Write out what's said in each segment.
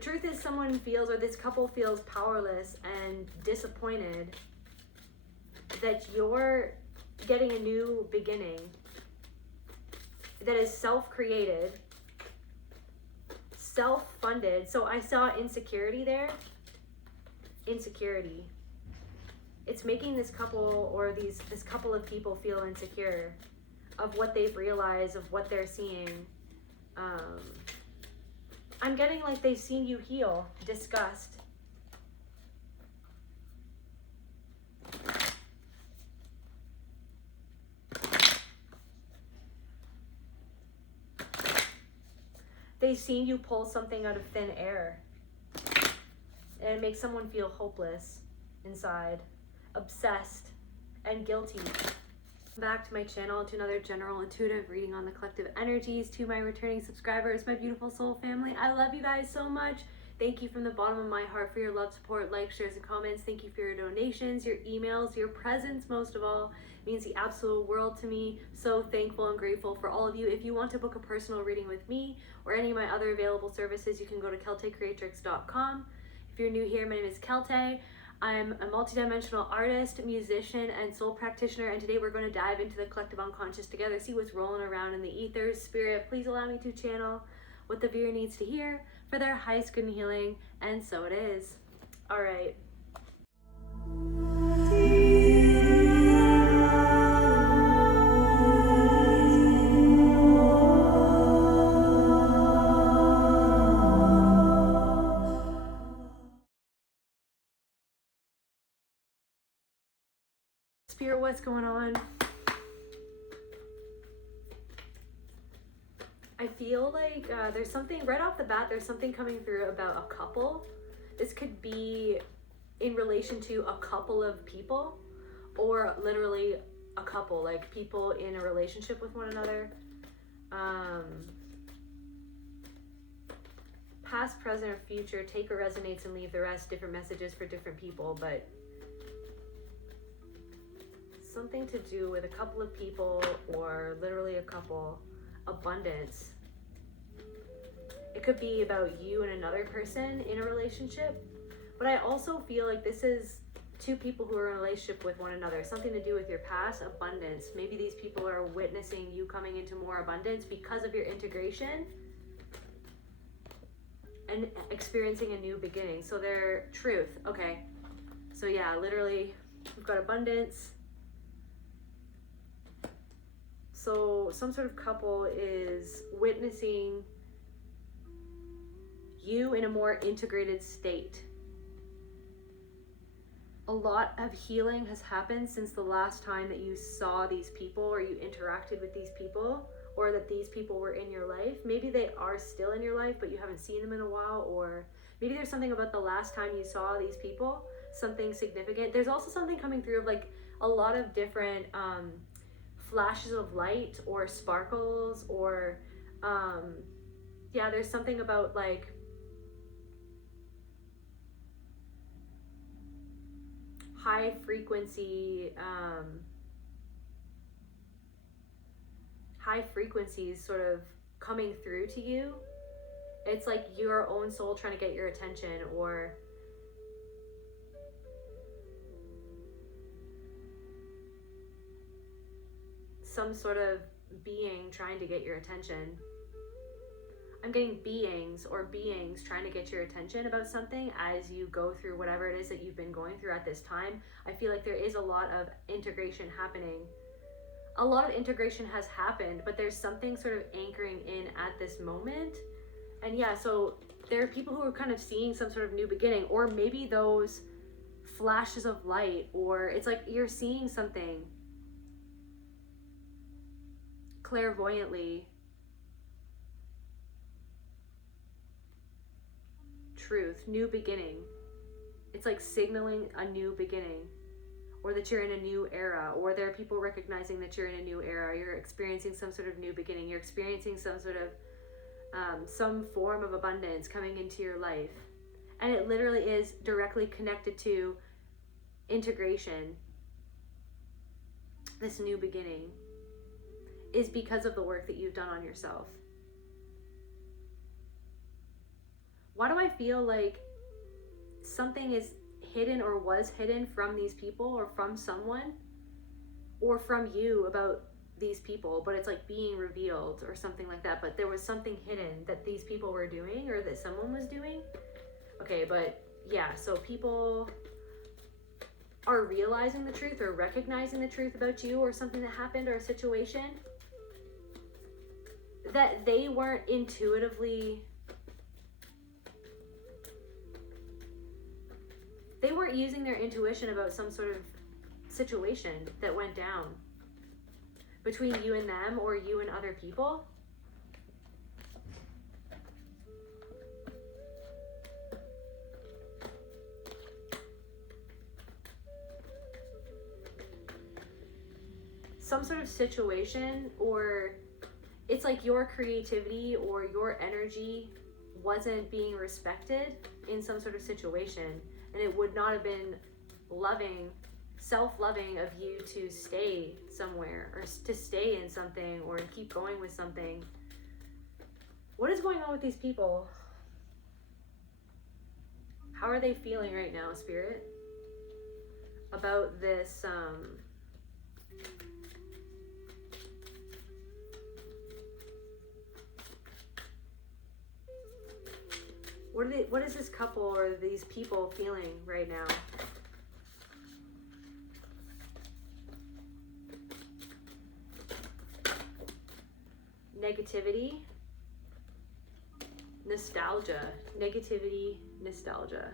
truth is someone feels, or this couple feels powerless and disappointed that you're getting a new beginning that is self-created, self-funded. So I saw insecurity there. Insecurity. It's making this couple, or this couple of people, feel insecure of what they've realized, of what they're seeing. I'm getting like they've seen you heal, disgust. They've seen you pull something out of thin air. And it makes someone feel hopeless inside, obsessed, and guilty. Back to my channel, to another general intuitive reading on the collective energies. To my returning subscribers, my beautiful soul family, I love you guys so much. Thank you from the bottom of my heart for your love, support, likes, shares, and comments. Thank you for your donations, your emails, your presence. Most of all, it means the absolute world to me. So thankful and grateful for all of you. If you want to book a personal reading with me or any of my other available services, you can go to keltecreatrix.com. If you're new here, my name is Kelte. I'm a multidimensional artist, musician, and soul practitioner, and today we're going to dive into the collective unconscious together, see what's rolling around in the ethers. Spirit, please allow me to channel what the viewer needs to hear for their highest good and healing, and so it is. All right. Spirit, what's going on? I feel like there's something right off the bat, there's something coming through about a couple. This could be in relation to a couple of people, or literally a couple, like people in a relationship with one another. Past, present, or future, take what resonates and leave the rest. Different messages for different people, but something to do with a couple of people, or literally a couple. Abundance. It could be about you and another person in a relationship, but I also feel like this is two people who are in a relationship with one another. Something to do with your past. Abundance. Maybe these people are witnessing you coming into more abundance because of your integration and experiencing a new beginning. So their truth. Okay, so yeah, literally we've got abundance. So some sort of couple is witnessing you in a more integrated state. A lot of healing has happened since the last time that you saw these people, or you interacted with these people, or that these people were in your life. Maybe they are still in your life, but you haven't seen them in a while, or maybe there's something about the last time you saw these people, something significant. There's also something coming through of like a lot of different flashes of light or sparkles, or yeah, there's something about like high frequency high frequencies sort of coming through to you. It's like your own soul trying to get your attention, or some sort of being trying to get your attention. I'm getting beings trying to get your attention about something as you go through whatever it is that you've been going through at this time. I feel like there is a lot of integration happening. A lot of integration has happened, but there's something sort of anchoring in at this moment. And yeah, so there are people who are kind of seeing some sort of new beginning, or maybe those flashes of light, or it's like you're seeing something clairvoyantly. Truth, new beginning. It's like signaling a new beginning, or that you're in a new era, or there are people recognizing that you're in a new era. You're experiencing some sort of new beginning. You're experiencing some sort of some form of abundance coming into your life. And it literally is directly connected to integration. This new beginning is because of the work that you've done on yourself. Why do I feel like something is hidden or was hidden from these people or from someone or from you about these people, but it's like being revealed or something like that, but there was something hidden that these people were doing or that someone was doing? Okay, but yeah, so people are realizing the truth or recognizing the truth about you or something that happened or a situation that they weren't intuitively, they weren't using their intuition about some sort of situation that went down between you and them or you and other people. Some sort of situation, or it's like your creativity or your energy wasn't being respected in some sort of situation, and it would not have been loving, self-loving of you to stay somewhere or to stay in something or keep going with something. What is going on with these people? How are they feeling right now, Spirit, about this what is this couple or these people feeling right now? Negativity, nostalgia, negativity, nostalgia.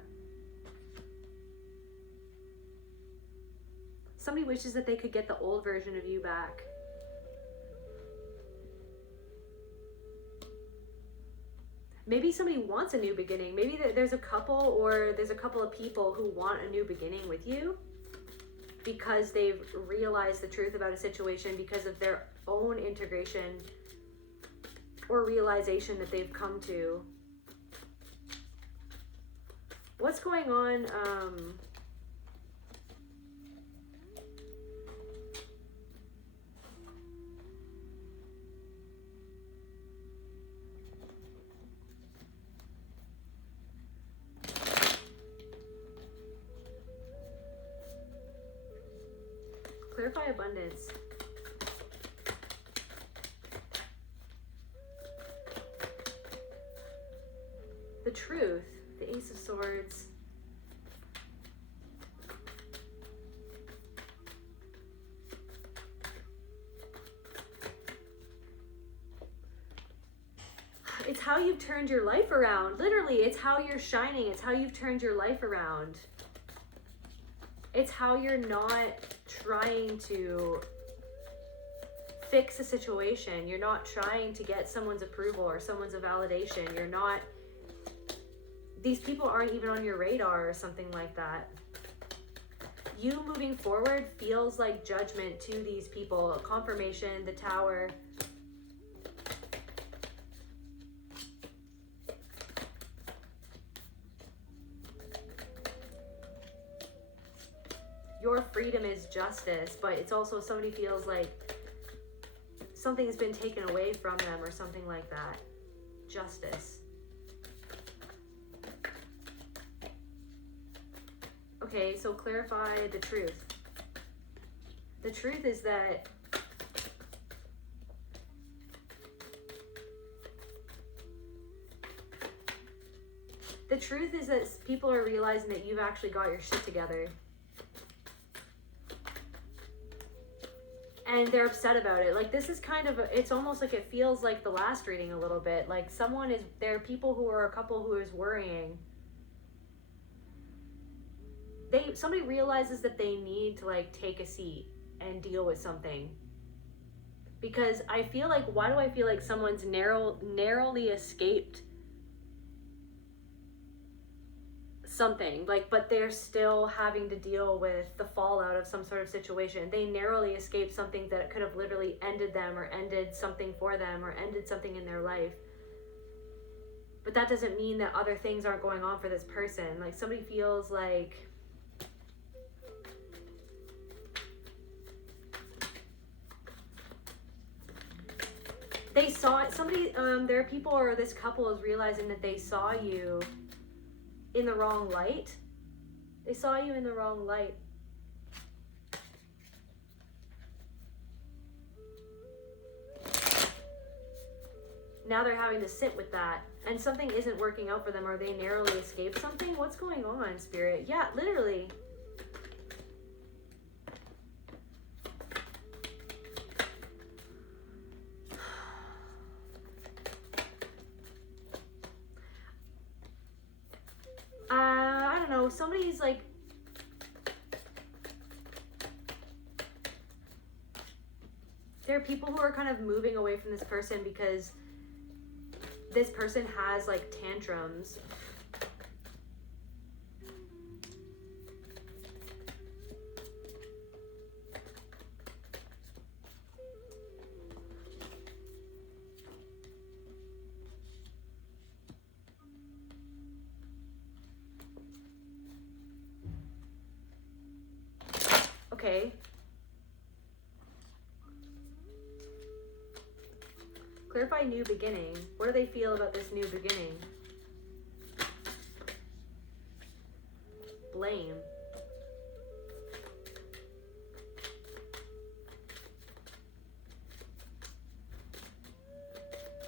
Somebody wishes that they could get the old version of you back. Maybe somebody wants a new beginning. Maybe there's a couple or there's a couple of people who want a new beginning with you because they've realized the truth about a situation because of their own integration or realization that they've come to. What's going on? Clarify abundance. The truth, the Ace of Swords. It's how you've turned your life around. Literally, it's how you're shining. It's how you've turned your life around. It's how you're not trying to fix a situation. You're not trying to get someone's approval or someone's validation. You're not, these people aren't even on your radar or something like that. You moving forward feels like judgment to these people. A confirmation, the Tower. Your freedom is justice, but it's also somebody feels like something's been taken away from them or something like that. Justice. Okay, so clarify the truth. The truth is that people are realizing that you've actually got your shit together. And they're upset about it. Like, this is kind of, it's almost like it feels like the last reading a little bit. Like there are people who are a couple who is worrying. Somebody realizes that they need to like take a seat and deal with something. Because I feel like, why do I feel like someone's narrowly escaped something, like, but they're still having to deal with the fallout of some sort of situation. They narrowly escaped something that could have literally ended them or ended something for them or ended something in their life. But that doesn't mean that other things aren't going on for this person. Like, somebody feels like They saw somebody, there are people, or this couple is realizing that they saw you in the wrong light. They saw you in the wrong light. Now they're having to sit with that, and something isn't working out for them, or they narrowly escaped something. What's going on, Spirit? Yeah, literally. I don't know, somebody's like, there are people who are kind of moving away from this person because this person has like tantrums. Okay. Clarify new beginning. What do they feel about this new beginning? Blame.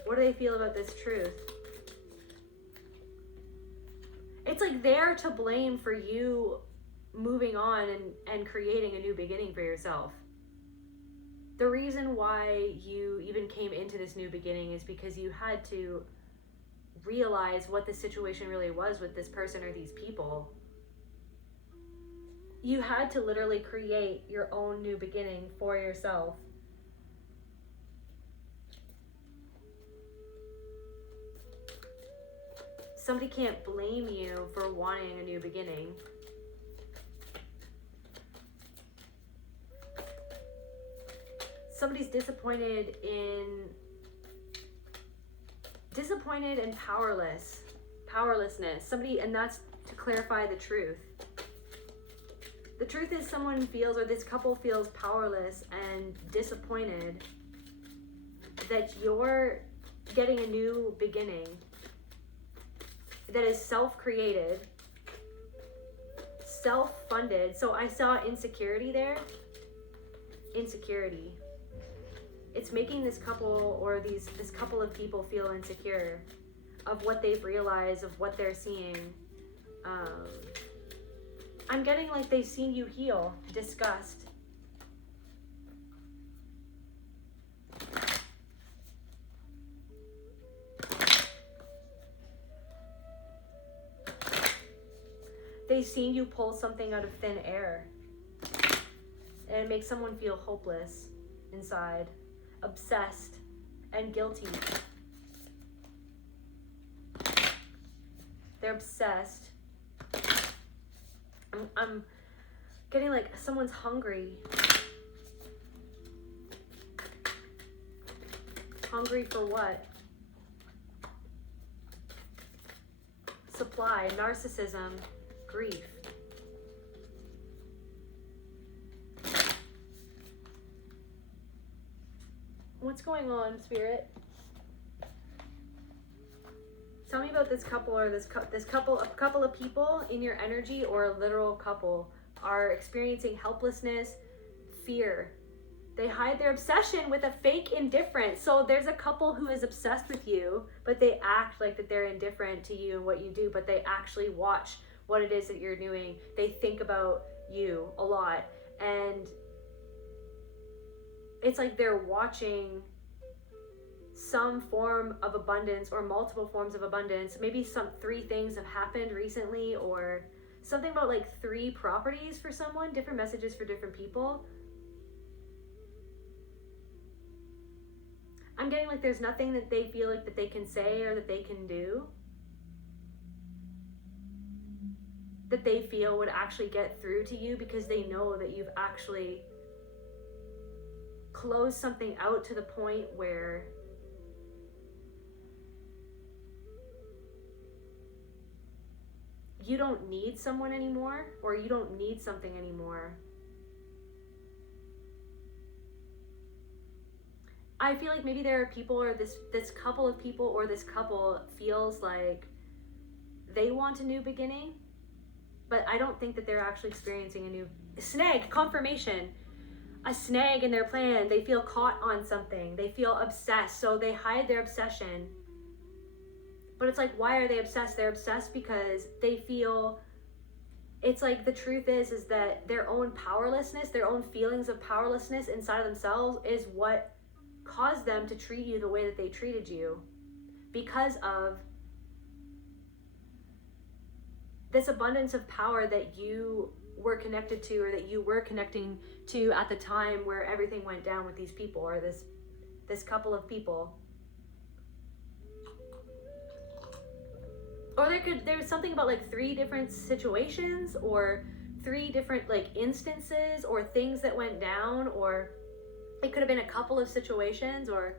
What do they feel about this truth? It's like they're to blame for you moving on and creating a new beginning for yourself. The reason why you even came into this new beginning is because you had to realize what the situation really was with this person or these people. You had to literally create your own new beginning for yourself. Somebody can't blame you for wanting a new beginning. Somebody's disappointed and powerlessness. Somebody, and that's to clarify the truth. The truth is someone feels, or this couple feels, powerless and disappointed that you're getting a new beginning that is self-created, self-funded. So I saw insecurity there. Insecurity. It's making this couple, or this couple of people, feel insecure of what they've realized, of what they're seeing. I'm getting like they've seen you heal. Disgust. They've seen you pull something out of thin air. And it makes someone feel hopeless inside, obsessed, and guilty. They're obsessed. I'm getting like someone's hungry. Hungry for what? Supply, narcissism, grief. What's going on, Spirit? Tell me about this couple, or a couple of people in your energy, or a literal couple, are experiencing helplessness, fear. They hide their obsession with a fake indifference. So there's a couple who is obsessed with you, but they act like that they're indifferent to you and what you do, but they actually watch what it is that you're doing. They think about you a lot, and it's like they're watching some form of abundance, or multiple forms of abundance. Maybe 3 things have happened recently, or something about like 3 properties for someone, different messages for different people. I'm getting like there's nothing that they feel like that they can say or that they can do that they feel would actually get through to you, because they know that you've actually closed something out to the point where you don't need someone anymore, or you don't need something anymore. I feel like maybe there are people, or this couple of people, or this couple feels like they want a new beginning, but I don't think that they're actually experiencing a new snag. Confirmation. A snag in their plan. They feel caught on something. They feel obsessed, so they hide their obsession. But it's like, why are they obsessed? They're obsessed because they feel, it's like the truth is that their own powerlessness, their own feelings of powerlessness inside of themselves is what caused them to treat you the way that they treated you, because of this abundance of power that you were connected to, or that you were connecting to at the time where everything went down with these people, or this couple of people. Or there's something about like 3 different situations, or 3 different like instances, or things that went down, or it could have been a couple of situations, or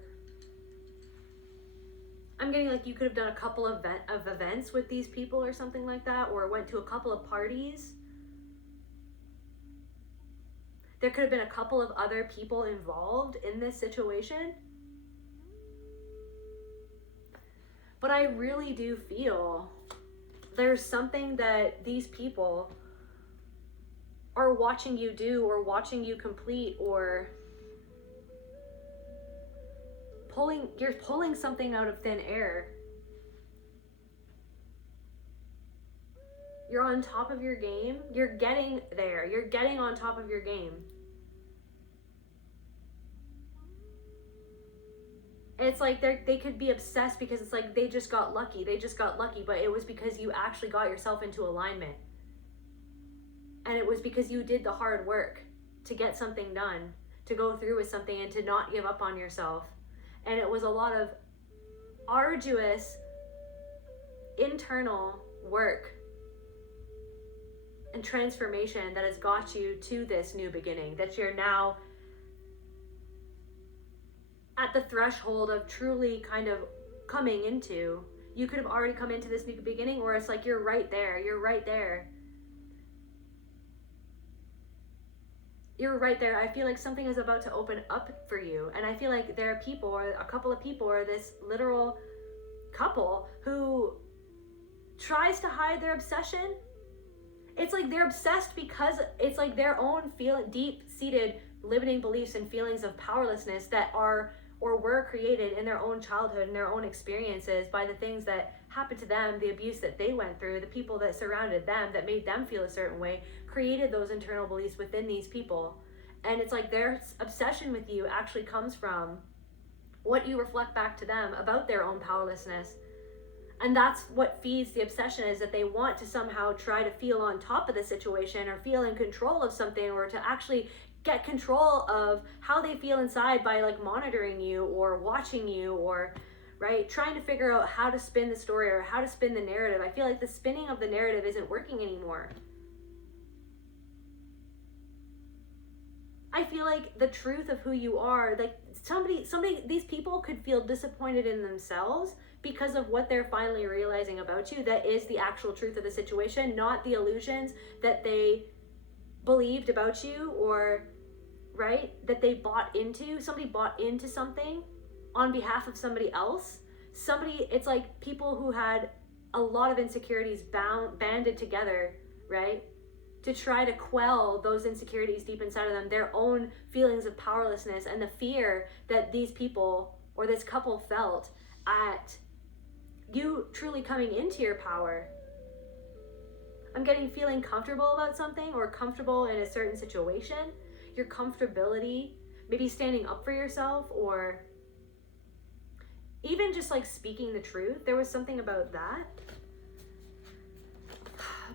I'm getting like you could have done a couple of events with these people or something like that, or went to a couple of parties. There could have been a couple of other people involved in this situation. But I really do feel there's something that these people are watching you do, or watching you complete, or you're pulling something out of thin air. You're on top of your game. You're getting there. You're getting on top of your game. It's like they could be obsessed because it's like they just got lucky. They just got lucky, but it was because you actually got yourself into alignment. And it was because you did the hard work to get something done, to go through with something, and to not give up on yourself. And it was a lot of arduous internal work and transformation that has got you to this new beginning, that you're now at the threshold of truly kind of coming into. You could have already come into this new beginning, or it's like you're right there. You're right there. You're right there. I feel like something is about to open up for you. And I feel like there are people, or a couple of people, or this literal couple who tries to hide their obsession. It's like they're obsessed because it's like their own deep-seated limiting beliefs and feelings of powerlessness that are or were created in their own childhood and their own experiences by the things that happened to them, the abuse that they went through, the people that surrounded them that made them feel a certain way, created those internal beliefs within these people. And it's like their obsession with you actually comes from what you reflect back to them about their own powerlessness. And that's what feeds the obsession, is that they want to somehow try to feel on top of the situation, or feel in control of something, or to actually get control of how they feel inside by like monitoring you or watching you, or right, trying to figure out how to spin the story or how to spin the narrative. I feel like the spinning of the narrative isn't working anymore. I feel like the truth of who you are, like somebody, these people could feel disappointed in themselves because of what they're finally realizing about you, that is the actual truth of the situation, not the illusions that they believed about you, or right, that they bought into. Somebody bought into something on behalf of somebody else. It's like people who had a lot of insecurities banded together, right, to try to quell those insecurities deep inside of them, their own feelings of powerlessness, and the fear that these people or this couple felt at you truly coming into your power. I'm getting feeling comfortable about something, or comfortable in a certain situation. Your comfortability, maybe standing up for yourself, or even just like speaking the truth. There was something about that.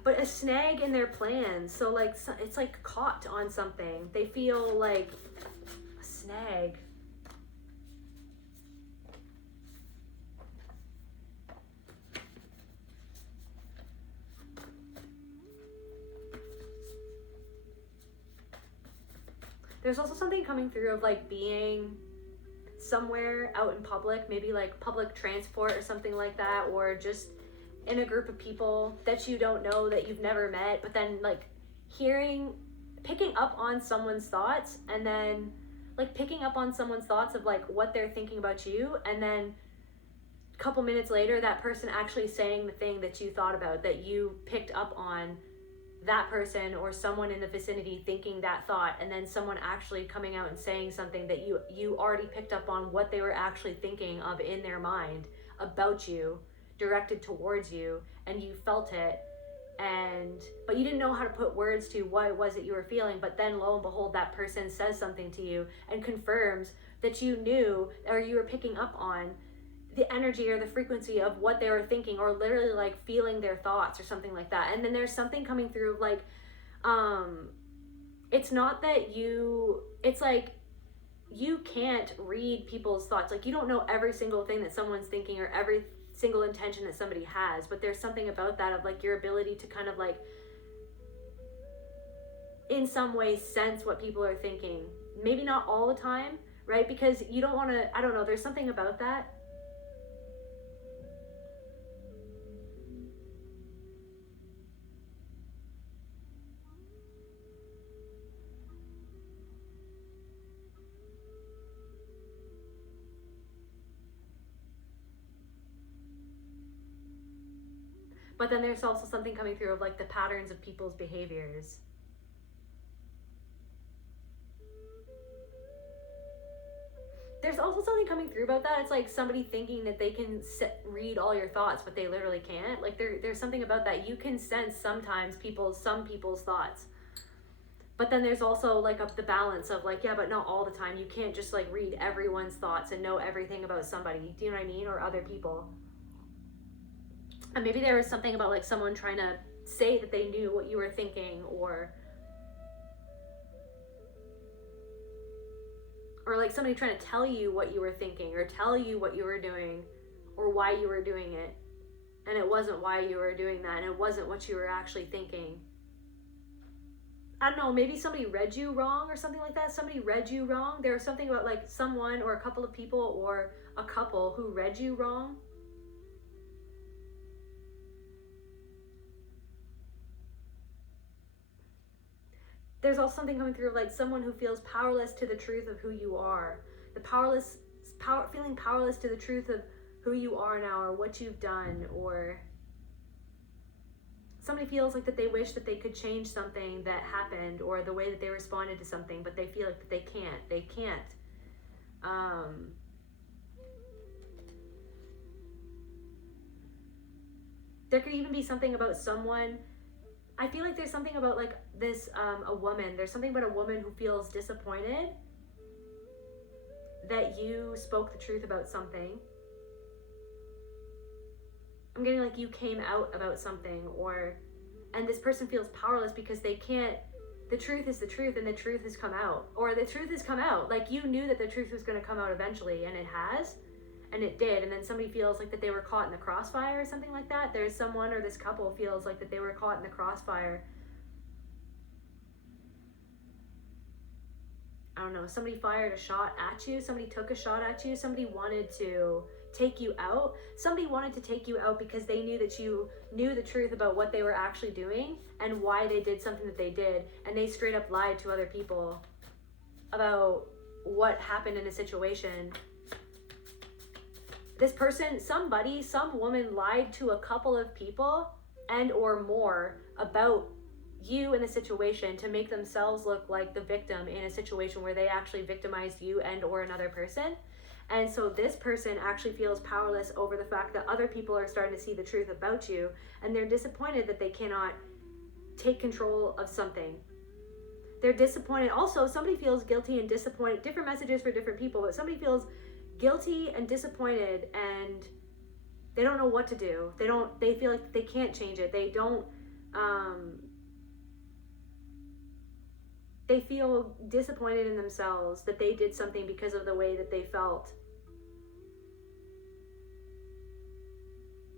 But a snag in their plans. So like it's like caught on something. They feel like a snag. There's also something coming through of like being somewhere out in public, maybe like public transport or something like that, or just in a group of people that you don't know, that you've never met, but then like picking up on someone's thoughts, and then like picking up on someone's thoughts of like what they're thinking about you, and then a couple minutes later that person actually saying the thing that you thought about, that you picked up on that person or someone in the vicinity thinking that thought, and then someone actually coming out and saying something that you already picked up on what they were actually thinking of in their mind about you, directed towards you, and you felt it, but you didn't know how to put words to what it was that you were feeling. But then lo and behold, that person says something to you and confirms that you knew, or you were picking up on the energy or the frequency of what they were thinking, or literally like feeling their thoughts or something like that. And then there's something coming through like, it's not that it's like you can't read people's thoughts. Like you don't know every single thing that someone's thinking or every single intention that somebody has, but there's something about that of like your ability to kind of like in some way sense what people are thinking. Maybe not all the time, right? Because you don't want to, I don't know, there's something about that. But then there's also something coming through of like the patterns of people's behaviors. There's also something coming through about that. It's like somebody thinking that they can read all your thoughts, but they literally can't. Like there's something about that. You can sense sometimes some people's thoughts. But then there's also like the balance of like, yeah, but not all the time. You can't just like read everyone's thoughts and know everything about somebody. Do you know what I mean? Or other people. And maybe there was something about like someone trying to say that they knew what you were thinking, or like somebody trying to tell you what you were thinking or tell you what you were doing or why you were doing it. And it wasn't why you were doing that, and it wasn't what you were actually thinking. I don't know, maybe somebody read you wrong or something like that. Somebody read you wrong. There was something about like someone or a couple of people or a couple who read you wrong. There's also something coming through of like someone who feels powerless to the truth of who you are. Feeling powerless to the truth of who you are now or what you've done, or somebody feels like that they wish that they could change something that happened or the way that they responded to something, but they feel like that they can't. There could even be something about someone, I feel like there's something about like this, a woman, there's something about a woman who feels disappointed that you spoke the truth about something. I'm getting like you came out about something, and this person feels powerless because they can't, the truth is the truth, and the truth has come out, or the truth has come out. Like you knew that the truth was going to come out eventually, and it has, and it did. And then somebody feels like that they were caught in the crossfire or something like that. There's someone, or this couple feels like that they were caught in the crossfire. I don't know, somebody fired a shot at you, somebody took a shot at you, somebody wanted to take you out. Somebody wanted to take you out because they knew that you knew the truth about what they were actually doing and why they did something that they did, and they straight up lied to other people about what happened in a situation. This person, some woman lied to a couple of people and or more about you in the situation to make themselves look like the victim in a situation where they actually victimized you and or another person. And so this person actually feels powerless over the fact that other people are starting to see the truth about you, and they're disappointed that they cannot take control of something. They're disappointed. Also, somebody feels guilty and disappointed. Different messages for different people, but somebody feels guilty and disappointed, and they don't know what to do. They feel like they can't change it. They feel disappointed in themselves that they did something because of the way that they felt.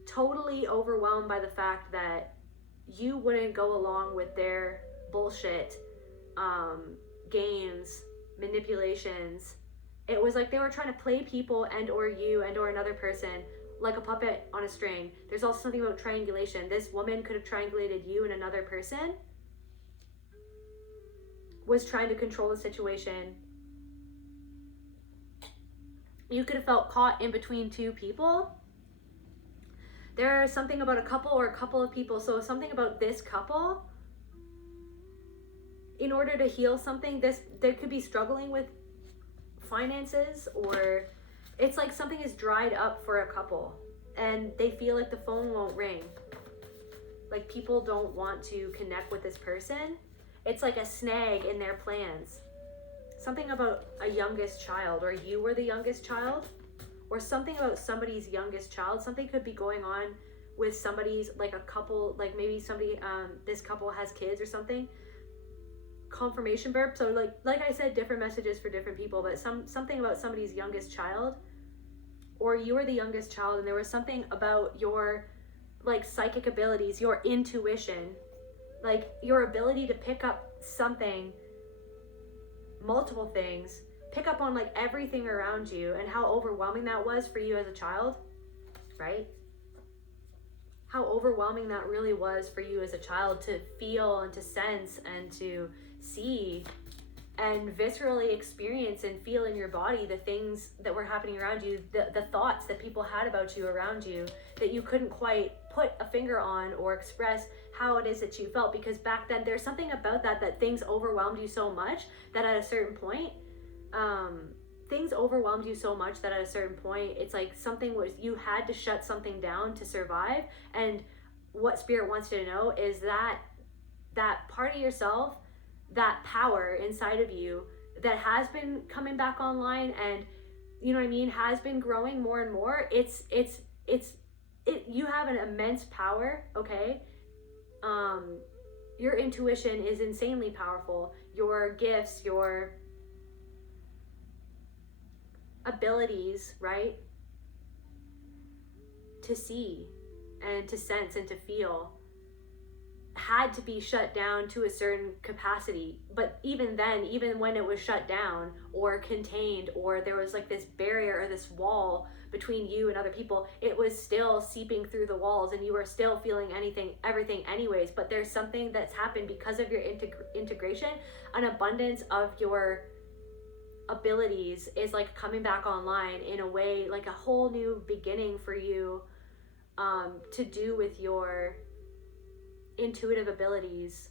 Totally overwhelmed by the fact that you wouldn't go along with their bullshit, games, manipulations. It was like they were trying to play people and or you and or another person like a puppet on a string. There's also something about triangulation. This woman could have triangulated you and another person, was trying to control the situation, You could have felt caught in between two people. There's something about a couple or a couple of people. So something about this couple, in order to heal something, they could be struggling with finances, or it's like something is dried up for a couple and they feel like the phone won't ring. Like people don't want to connect with this person. It's like a snag in their plans. Something about a youngest child, or you were the youngest child, or something about somebody's youngest child. Something could be going on with somebody's, like a couple, like maybe somebody, this couple has kids or something. Confirmation burp. So like I said, different messages for different people, but something about somebody's youngest child, or you were the youngest child and there was something about your like psychic abilities, your intuition, like your ability to pick up something, multiple things, pick up on like everything around you, and how overwhelming that was for you as a child, right? How overwhelming that really was for you as a child to feel and to sense and to see and viscerally experience and feel in your body the things that were happening around you, the thoughts that people had about you around you, that you couldn't quite put a finger on or express how it is that you felt, because back then there's something about that things overwhelmed you so much that at a certain point, things overwhelmed you so much that at a certain point, it's like something was, you had to shut something down to survive. And what spirit wants you to know is that part of yourself, that power inside of you that has been coming back online, and you know what I mean, has been growing more and more. You have an immense power, okay? Your intuition is insanely powerful. Your gifts, your abilities, right? To see and to sense and to feel had to be shut down to a certain capacity. But even then, even when it was shut down or contained, or there was like this barrier or this wall between you and other people, it was still seeping through the walls and you were still feeling everything anyways. But there's something that's happened because of your integration. An abundance of your abilities is like coming back online in a way, like a whole new beginning for you, to do with your intuitive abilities.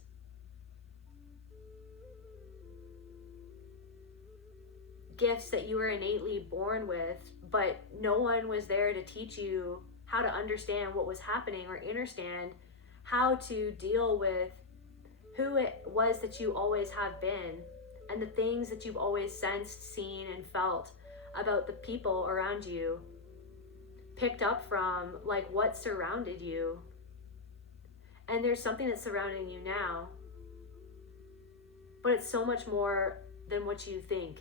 Gifts that you were innately born with, but no one was there to teach you how to understand what was happening or understand how to deal with who it was that you always have been, and the things that you've always sensed, seen, and felt about the people around you, picked up from like what surrounded you. And there's something that's surrounding you now, but it's so much more than what you think.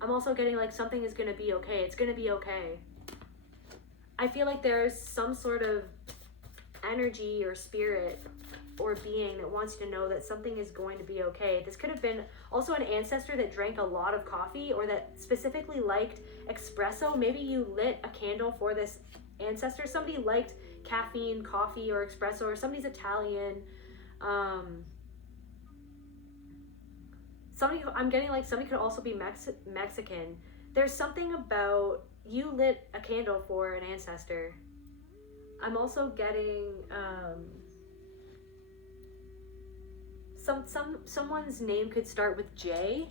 I'm also getting like something is going to be okay. It's going to be okay. I feel like there's some sort of energy or spirit or being that wants you to know that something is going to be okay. This could have been also an ancestor that drank a lot of coffee, or that specifically liked espresso. Maybe you lit a candle for this ancestor. Somebody liked caffeine, coffee, or espresso, or somebody's Italian. I'm getting like somebody could also be Mexican. There's something about you lit a candle for an ancestor. I'm also getting someone's name could start with J.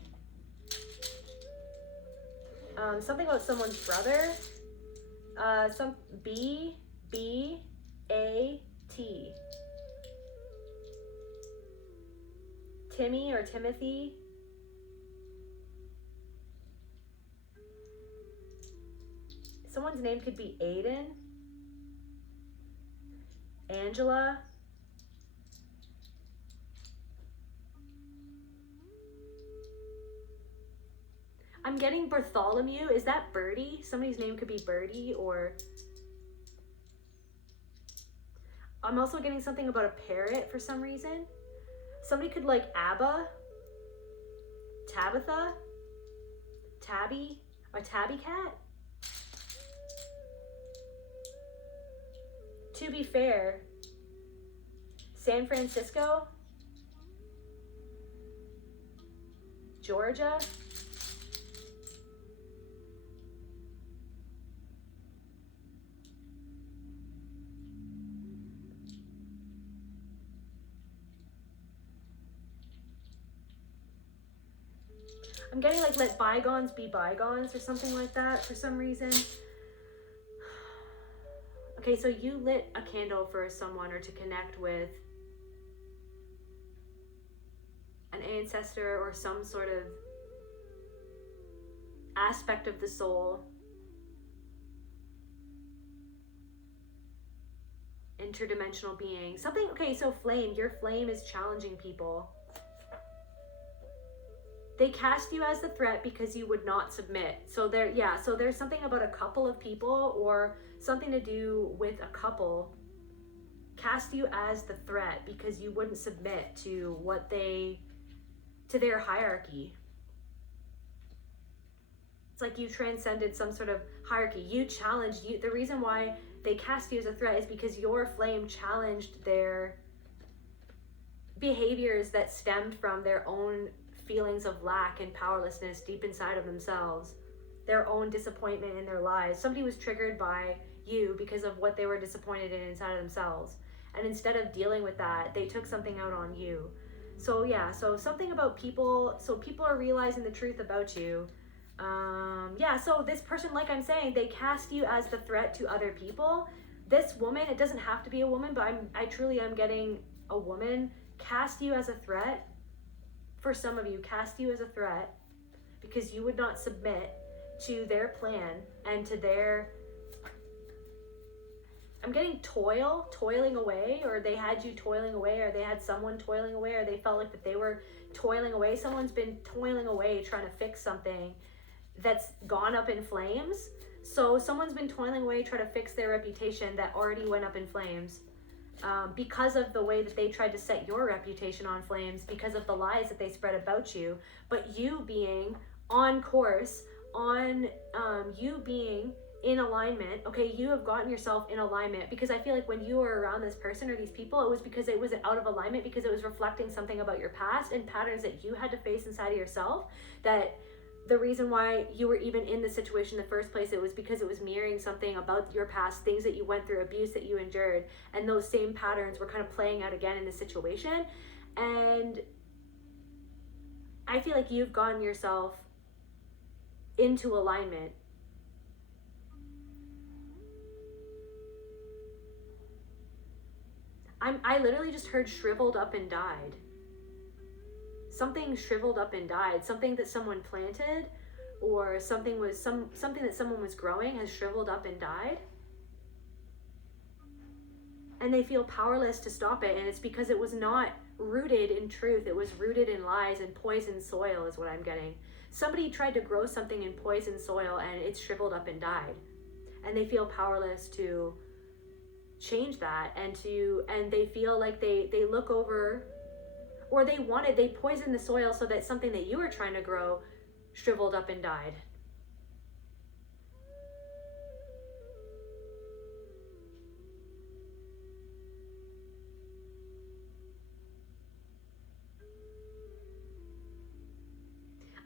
Something about someone's brother. Some B-A-T. Timmy or Timothy. Someone's name could be Aiden. Angela. I'm getting Bartholomew. Is that Birdie? Somebody's name could be Birdie, or I'm also getting something about a parrot for some reason. Somebody could like Abba, Tabitha, Tabby, or Tabby Cat. To be fair, San Francisco. Georgia. I'm getting like let bygones be bygones or something like that for some reason. Okay, so you lit a candle for someone or to connect with an ancestor or some sort of aspect of the soul. Interdimensional being. Something, okay, so flame, your flame is challenging people. They cast you as the threat because you would not submit. So so there's something about a couple of people or something to do with a couple cast you as the threat because you wouldn't submit to to their hierarchy. It's like you transcended some sort of hierarchy. You challenged you. The reason why they cast you as a threat is because your flame challenged their behaviors that stemmed from their own feelings of lack and powerlessness deep inside of themselves, their own disappointment in their lives. Somebody was triggered by you because of what they were disappointed in inside of themselves. And instead of dealing with that, they took something out on you. So so something about people, so people are realizing the truth about you. So this person, like I'm saying, they cast you as the threat to other people. This woman, it doesn't have to be a woman, but I truly am getting a woman cast you as a threat. For some of you, cast you as a threat because you would not submit to their plan and to their, I'm getting toiling away, or they had you toiling away, or they had someone toiling away, or they felt like that they were toiling away. Someone's been toiling away trying to fix something that's gone up in flames. So someone's been toiling away trying to fix their reputation that already went up in flames. Because of the way that they tried to set your reputation on flames, because of the lies that they spread about you, but you being on course, you being in alignment, okay, you have gotten yourself in alignment, because I feel like when you were around this person or these people, it was because it was out of alignment, because it was reflecting something about your past and patterns that you had to face inside of yourself, that the reason why you were even in the situation in the first place, it was because it was mirroring something about your past, things that you went through, abuse that you endured, and those same patterns were kind of playing out again in the situation. And I feel like you've gotten yourself into alignment. I literally just heard shriveled up and died. Something shriveled up and died. Something that someone planted, or something that someone was growing has shriveled up and died. And they feel powerless to stop it, and it's because it was not rooted in truth. It was rooted in lies and poisoned soil is what I'm getting. Somebody tried to grow something in poisoned soil and it's shriveled up and died. And they feel powerless to change that, and they feel like they look over, or they poisoned the soil so that something that you were trying to grow shriveled up and died.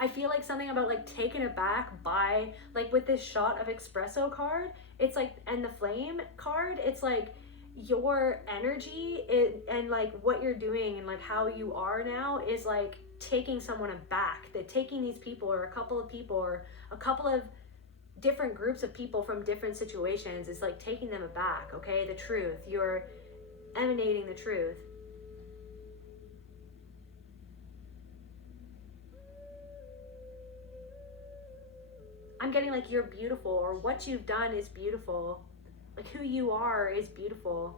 I feel like something about like taken aback by, like with this shot of espresso card, it's like, and the flame card, it's like your energy and like what you're doing and like how you are now is like taking someone aback, that taking these people or a couple of people or a couple of different groups of people from different situations is like taking them aback. Okay, the truth, you're emanating the truth. I'm getting like you're beautiful, or what you've done is beautiful. Like who you are is beautiful.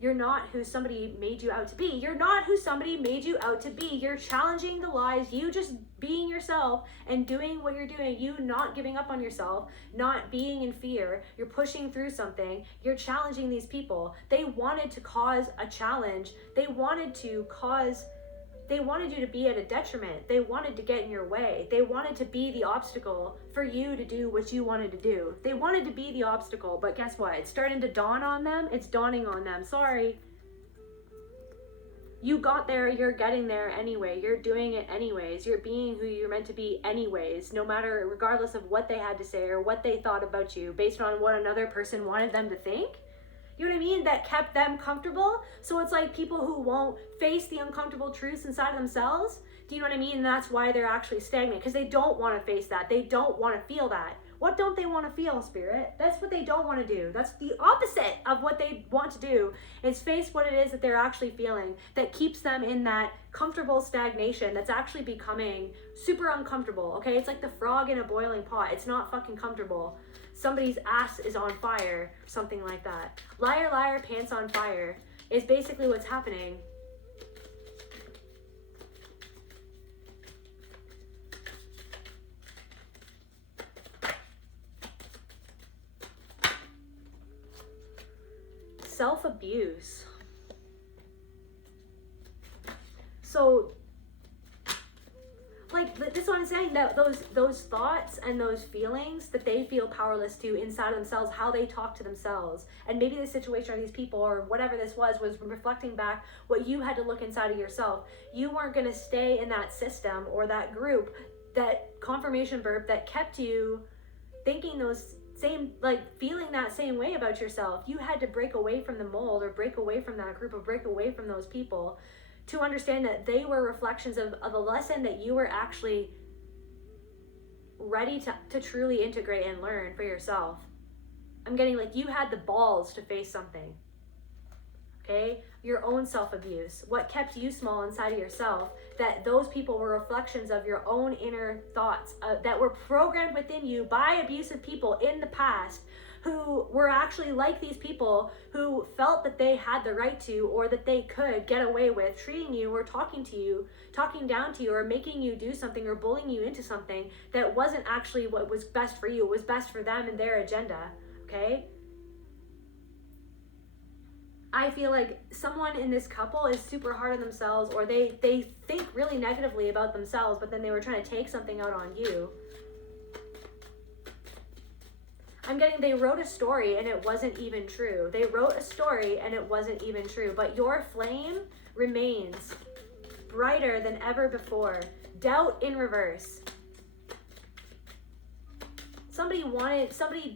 You're not who somebody made you out to be. You're not who somebody made you out to be. You're challenging the lies. You just being yourself and doing what you're doing. You not giving up on yourself, not being in fear. You're pushing through something. You're challenging these people. They wanted to cause a challenge. They wanted you to be at a detriment. They wanted to get in your way. They wanted to be the obstacle for you to do what you wanted to do. They wanted to be the obstacle, but guess what? It's starting to dawn on them. It's dawning on them. Sorry. You got there, you're getting there anyway. You're doing it anyways. You're being who you're meant to be anyways, no matter, regardless of what they had to say or what they thought about you based on what another person wanted them to think. You know what I mean? That kept them comfortable. So it's like people who won't face the uncomfortable truths inside of themselves. Do you know what I mean? And that's why they're actually stagnant, because they don't want to face that. They don't want to feel that. What don't they want to feel, Spirit? That's what they don't want to do. That's the opposite of what they want to do, is face what it is that they're actually feeling that keeps them in that comfortable stagnation that's actually becoming super uncomfortable, okay? It's like the frog in a boiling pot. It's not fucking comfortable. Somebody's ass is on fire, something like that. Liar, liar, pants on fire is basically what's happening. Self-abuse. So, like, this is what I'm saying, that those thoughts and those feelings that they feel powerless to inside of themselves, how they talk to themselves, and maybe the situation or these people or whatever this was reflecting back what you had to look inside of yourself. You weren't going to stay in that system or that group, that confirmation burp that kept you thinking those same, like, feeling that same way about yourself. You had to break away from the mold, or break away from that group, or break away from those people to understand that they were reflections of a lesson that you were actually ready to truly integrate and learn for yourself. I'm getting, like, you had the balls to face something. Okay? Your own self-abuse. What kept you small inside of yourself, that those people were reflections of your own inner thoughts that were programmed within you by abusive people in the past, who were actually like these people who felt that they had the right to, or that they could get away with treating you or talking down to you, or making you do something, or bullying you into something that wasn't actually what was best for you. It was best for them and their agenda. Okay? I feel like someone in this couple is super hard on themselves, or they think really negatively about themselves, but then they were trying to take something out on you. I'm getting, they wrote a story and it wasn't even true. They wrote a story and it wasn't even true, but your flame remains brighter than ever before. Doubt in reverse. Somebody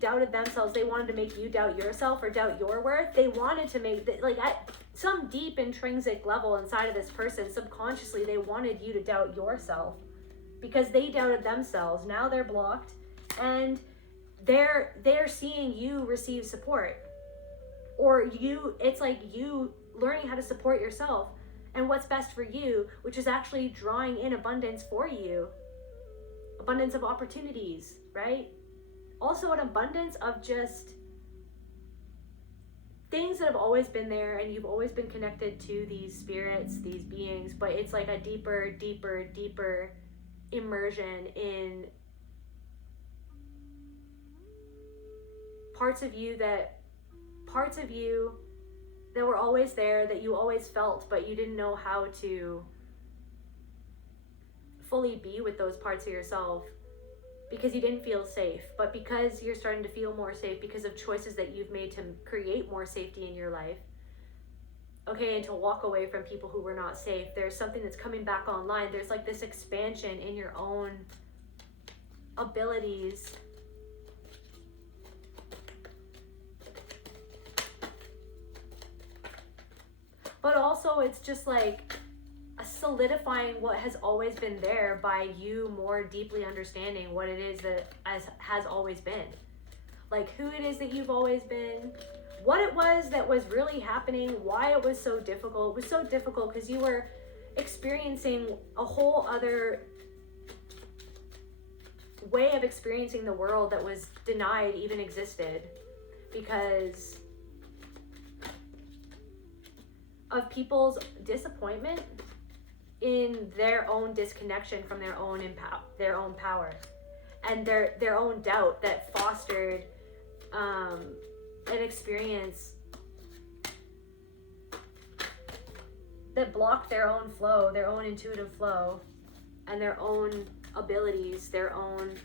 doubted themselves. They wanted to make you doubt yourself or doubt your worth. They wanted to make, like, at some deep intrinsic level inside of this person, subconsciously, they wanted you to doubt yourself because they doubted themselves. Now they're blocked, and they're seeing you receive support, or it's like you learning how to support yourself and what's best for you, which is actually drawing in abundance for you, abundance of opportunities, right? Also an abundance of just things that have always been there, and you've always been connected to these spirits, these beings, but it's like a deeper immersion in parts of you that were always there, that you always felt, but you didn't know how to fully be with those parts of yourself because you didn't feel safe. But because you're starting to feel more safe because of choices that you've made to create more safety in your life, okay, and to walk away from people who were not safe, there's something that's coming back online. There's like this expansion in your own abilities. But also it's just like a solidifying what has always been there by you more deeply understanding what it is that has always been. Like who it is that you've always been, what it was that was really happening, why it was so difficult. It was so difficult because you were experiencing a whole other way of experiencing the world that was denied even existed because of people's disappointment in their own disconnection from their own power, and their own doubt that fostered an experience that blocked their own flow, their own intuitive flow, and their own abilities, their own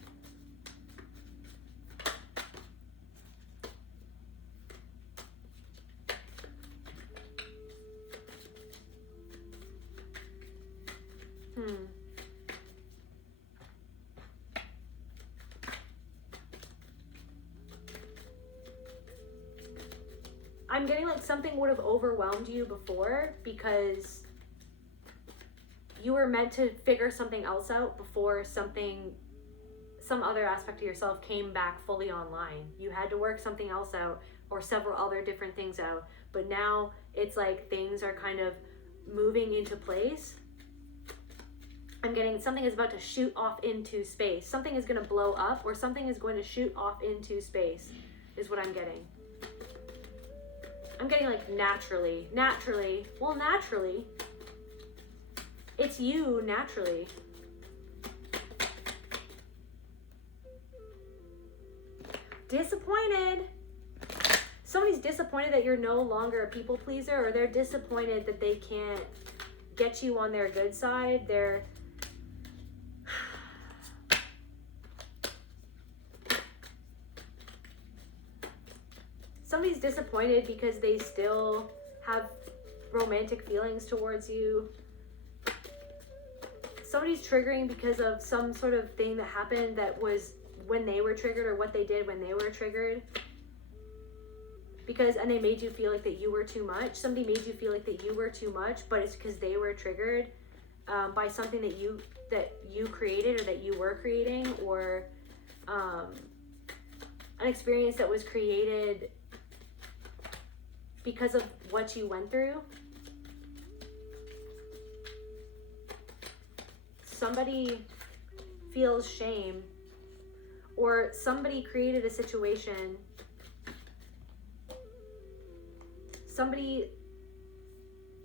I'm getting like something would have overwhelmed you before because you were meant to figure something else out before some other aspect of yourself came back fully online. You had to work something else out or several other different things out. But now it's like things are kind of moving into place. I'm getting something is about to shoot off into space. Something is going to blow up or something is going to shoot off into space is what I'm getting. I'm getting like naturally. It's you naturally. Disappointed. Somebody's disappointed that you're no longer a people pleaser, or they're disappointed that they can't get you on their good side. Somebody's disappointed because they still have romantic feelings towards you. Somebody's triggering because of some sort of thing that happened that was when they were triggered, or what they did when they were triggered. And they made you feel like that you were too much. Somebody made you feel like that you were too much, but it's because they were triggered by something that you created or that you were creating, or an experience that was created because of what you went through. Somebody feels shame, or somebody created a situation.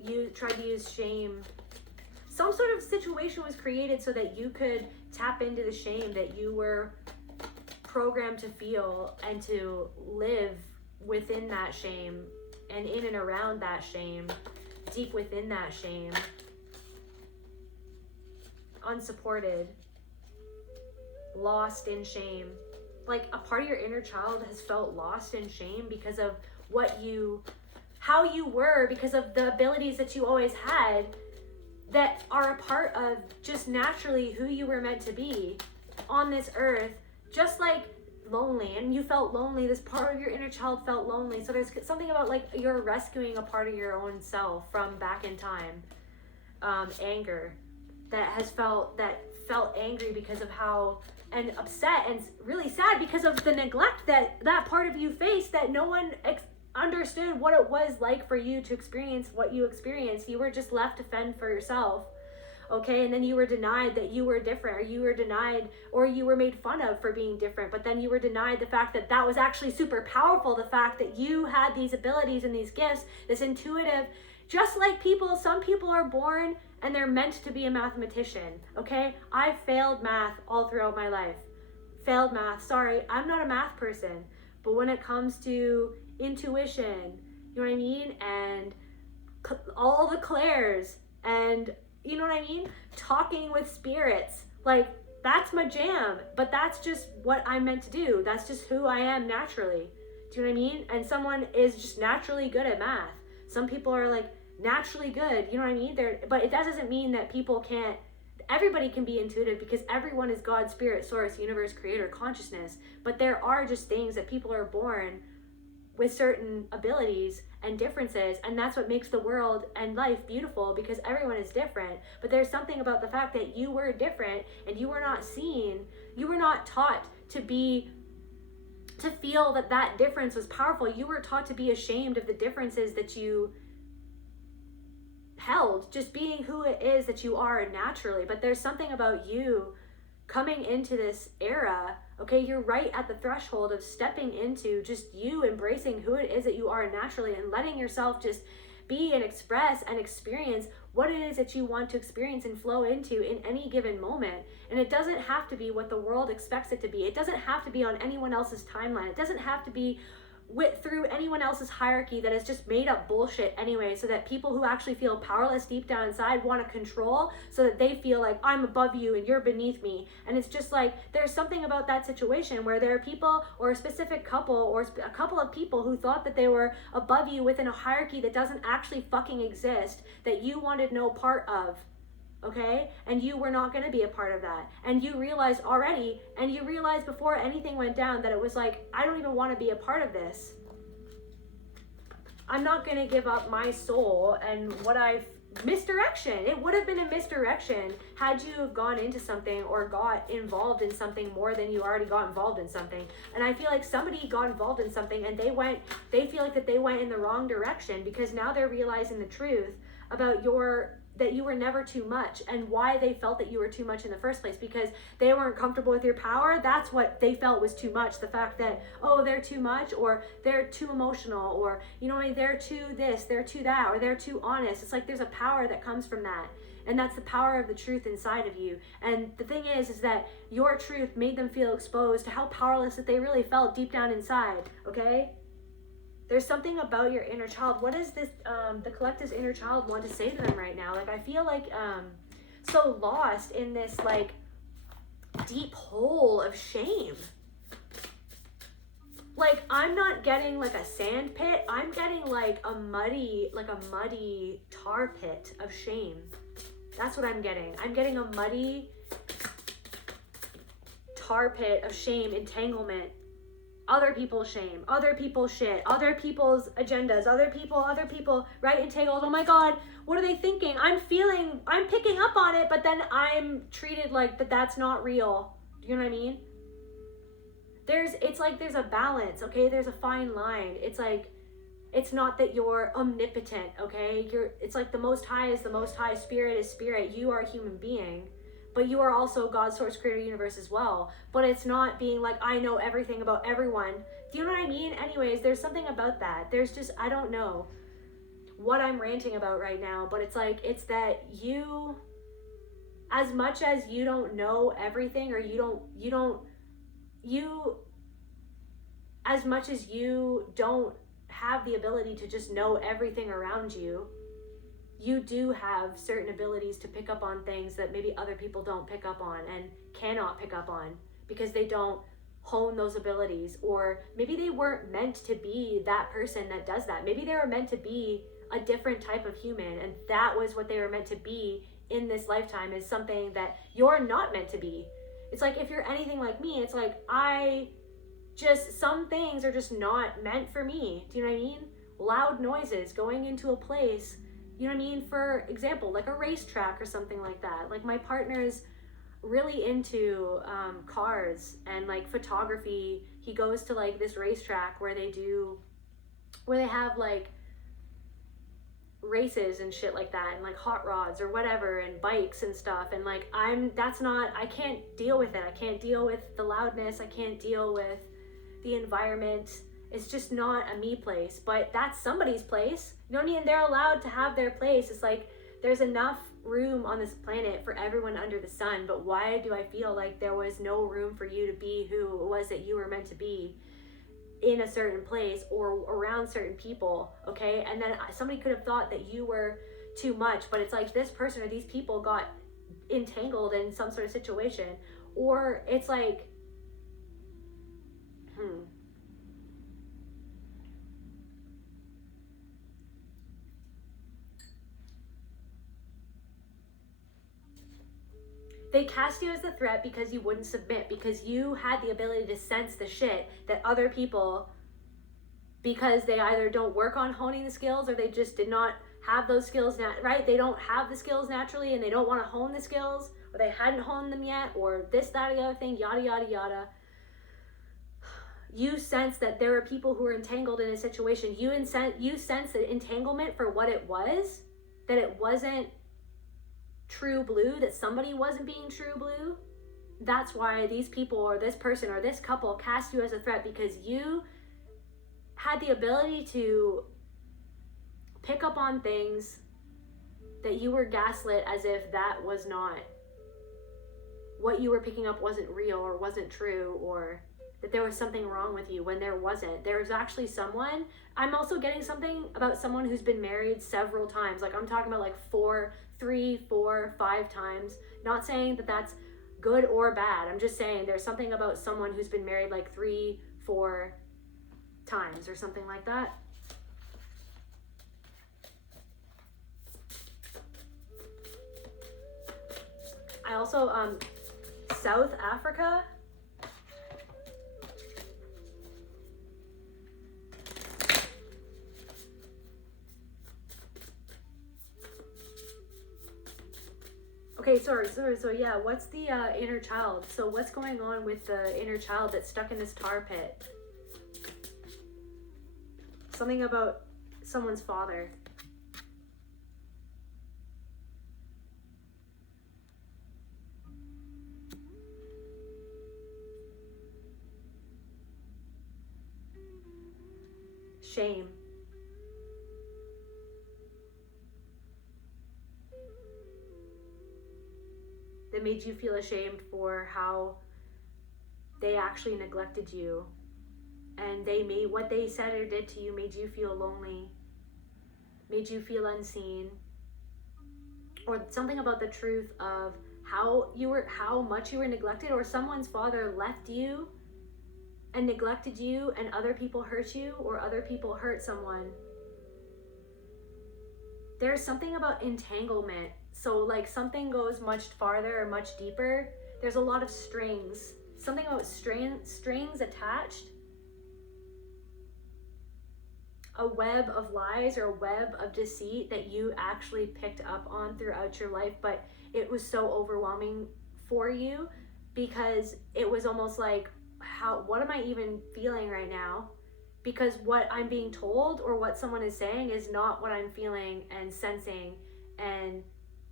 You tried to use shame. Some sort of situation was created so that you could tap into the shame that you were programmed to feel and to live within that shame and in and around that shame, deep within that shame. Unsupported, lost in shame. Like a part of your inner child has felt lost in shame because of how you were, because of the abilities that you always had that are a part of just naturally who you were meant to be on this earth. Just like lonely, and you felt lonely, this part of your inner child felt lonely. So there's something about like you're rescuing a part of your own self from back in time. Anger that felt angry because of how, and upset and really sad because of the neglect that part of you faced, that no one understood what it was like for you to experience what you experienced. You were just left to fend for yourself. Okay, and then you were denied that you were different, or you were denied, or you were made fun of for being different, but then you were denied the fact that was actually super powerful, the fact that you had these abilities and these gifts, this intuitive, just like some people are born and they're meant to be a mathematician, okay? I failed math all throughout my life. Failed math, sorry, I'm not a math person, but when it comes to intuition, you know what I mean, and all the clairs, and you know what I mean? Talking with spirits. Like, that's my jam. But that's just what I'm meant to do. That's just who I am naturally. Do you know what I mean? And someone is just naturally good at math. Some people are like naturally good. You know what I mean? But it doesn't mean that people can't. Everybody can be intuitive because everyone is God, spirit, source, universe, creator, consciousness. But there are just things that people are born with certain abilities and differences, and that's what makes the world and life beautiful, because everyone is different. But there's something about the fact that you were different and you were not seen, you were not taught to feel that difference was powerful. You were taught to be ashamed of the differences that you held, just being who it is that you are naturally. But there's something about you coming into this era, okay, you're right at the threshold of stepping into just you embracing who it is that you are naturally, and letting yourself just be and express and experience what it is that you want to experience and flow into in any given moment. And it doesn't have to be what the world expects it to be. It doesn't have to be on anyone else's timeline. It doesn't have to be through anyone else's hierarchy that is just made up bullshit anyway, so that people who actually feel powerless deep down inside want to control, so that they feel like I'm above you and you're beneath me. And it's just like, there's something about that situation where there are people, or a specific couple, or a couple of people who thought that they were above you within a hierarchy that doesn't actually fucking exist, that you wanted no part of. Okay? And you were not going to be a part of that. And you realized already, and you realized before anything went down, that it was like, I don't even want to be a part of this. I'm not going to give up my soul and what I've misdirection. It would have been a misdirection had you have gone into something or got involved in something more than you already got involved in something. And I feel like somebody got involved in something and they feel like that they went in the wrong direction, because now they're realizing the truth about that you were never too much, and why they felt that you were too much in the first place, because they weren't comfortable with your power. That's what they felt was too much. The fact that, oh, they're too much, or they're too emotional, or, you know, they're too this, they're too that, or they're too honest. It's like there's a power that comes from that. And that's the power of the truth inside of you. And the thing is that your truth made them feel exposed to how powerless that they really felt deep down inside, okay? There's something about your inner child. What does this, the collective's inner child want to say to them right now? Like, I feel like so lost in this, like, deep hole of shame. Like, I'm not getting, like, a sand pit. I'm getting, like a muddy tar pit of shame. That's what I'm getting. I'm getting a muddy tar pit of shame, entanglement. Other people's shame, other people's shit, other people's agendas, other people, right? Entangled. Oh my God, what are they thinking? I'm picking up on it, but then I'm treated like that's not real. Do you know what I mean? It's like there's a balance, okay? There's a fine line. It's like, it's not that you're omnipotent, okay? It's like the Most High is the Most High, Spirit is Spirit. You are a human being. But you are also God's source, creator, universe as well. But it's not being like, I know everything about everyone. Do you know what I mean? Anyways, there's something about that. There's just, I don't know what I'm ranting about right now, but it's like, it's that you, as much as you don't know everything, or as much as you don't have the ability to just know everything around you, you do have certain abilities to pick up on things that maybe other people don't pick up on and cannot pick up on, because they don't hone those abilities, or maybe they weren't meant to be that person that does that. Maybe they were meant to be a different type of human, and that was what they were meant to be in this lifetime, is something that you're not meant to be. It's like, if you're anything like me, it's like, some things are just not meant for me. Do you know what I mean? Loud noises, going into a place, you know what I mean? For example, like a racetrack or something like that. Like, my partner's really into cars and like photography. He goes to like this racetrack where they have like races and shit like that, and like hot rods or whatever, and bikes and stuff. And like, I can't deal with it. I can't deal with the loudness. I can't deal with the environment. It's just not a me place, but that's somebody's place. You know what I mean? They're allowed to have their place. It's like, there's enough room on this planet for everyone under the sun, but why do I feel like there was no room for you to be who it was that you were meant to be in a certain place or around certain people, okay? And then somebody could have thought that you were too much, but it's like, this person or these people got entangled in some sort of situation, or it's like, They cast you as a threat because you wouldn't submit, because you had the ability to sense the shit that other people, because they either don't work on honing the skills, or they just did not have those skills, right? They don't have the skills naturally, and they don't want to hone the skills, or they hadn't honed them yet, or this, that, or the other thing, yada, yada, yada. You sense that there were people who were entangled in a situation. You sense the entanglement for what it was, that it wasn't true blue, that somebody wasn't being true blue. That's why these people, or this person, or this couple cast you as a threat, because you had the ability to pick up on things that you were gaslit as if that was not, what you were picking up wasn't real or wasn't true, or that there was something wrong with you when there wasn't. There was actually someone. I'm also getting something about someone who's been married several times. Like, I'm talking about like 3, 4, 5 times. Not saying that that's good or bad. I'm just saying there's something about someone who's been married like 3, 4 times or something like that. I also, South Africa. Okay, sorry. So yeah, what's the inner child? So what's going on with the inner child that's stuck in this tar pit? Something about someone's father. Shame. That made you feel ashamed for how they actually neglected you. And they made what they said or did to you made you feel lonely, made you feel unseen. Or something about the truth of how much you were neglected, or someone's father left you and neglected you, and other people hurt you, or other people hurt someone. There's something about entanglement. So like something goes much farther or much deeper. There's a lot of strings. Something about strings attached. A web of lies or a web of deceit that you actually picked up on throughout your life, but it was so overwhelming for you because it was almost like, what am I even feeling right now? Because what I'm being told or what someone is saying is not what I'm feeling and sensing, and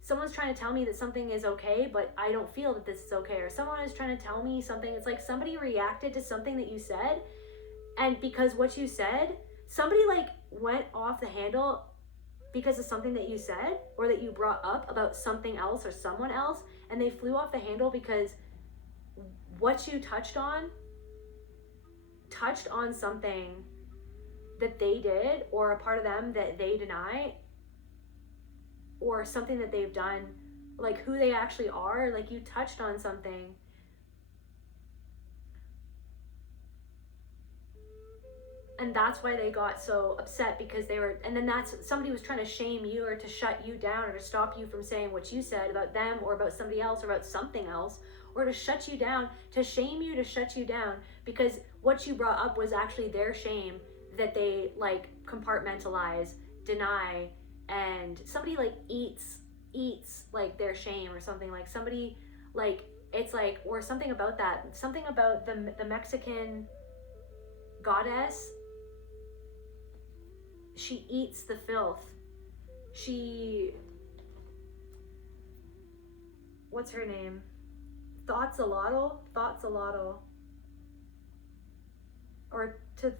someone's trying to tell me that something is okay, but I don't feel that this is okay, or someone is trying to tell me something. It's like somebody reacted to something that you said, and because what you said, somebody like went off the handle because of something that you said or that you brought up about something else or someone else, and they flew off the handle because what you touched on something that they did, or a part of them that they deny, or something that they've done, like who they actually are. Like you touched on something. And that's why they got so upset, because they were, and then that's, somebody was trying to shame you or to shut you down or to stop you from saying what you said about them or about somebody else or about something else, or to shut you down, to shame you, to shut you down, because what you brought up was actually their shame that they like compartmentalize, deny, and somebody like eats like their shame or something, like somebody like, it's like, or something about that, something about the Mexican goddess. She eats the filth. What's her name? Thoughtsalotl. Or to,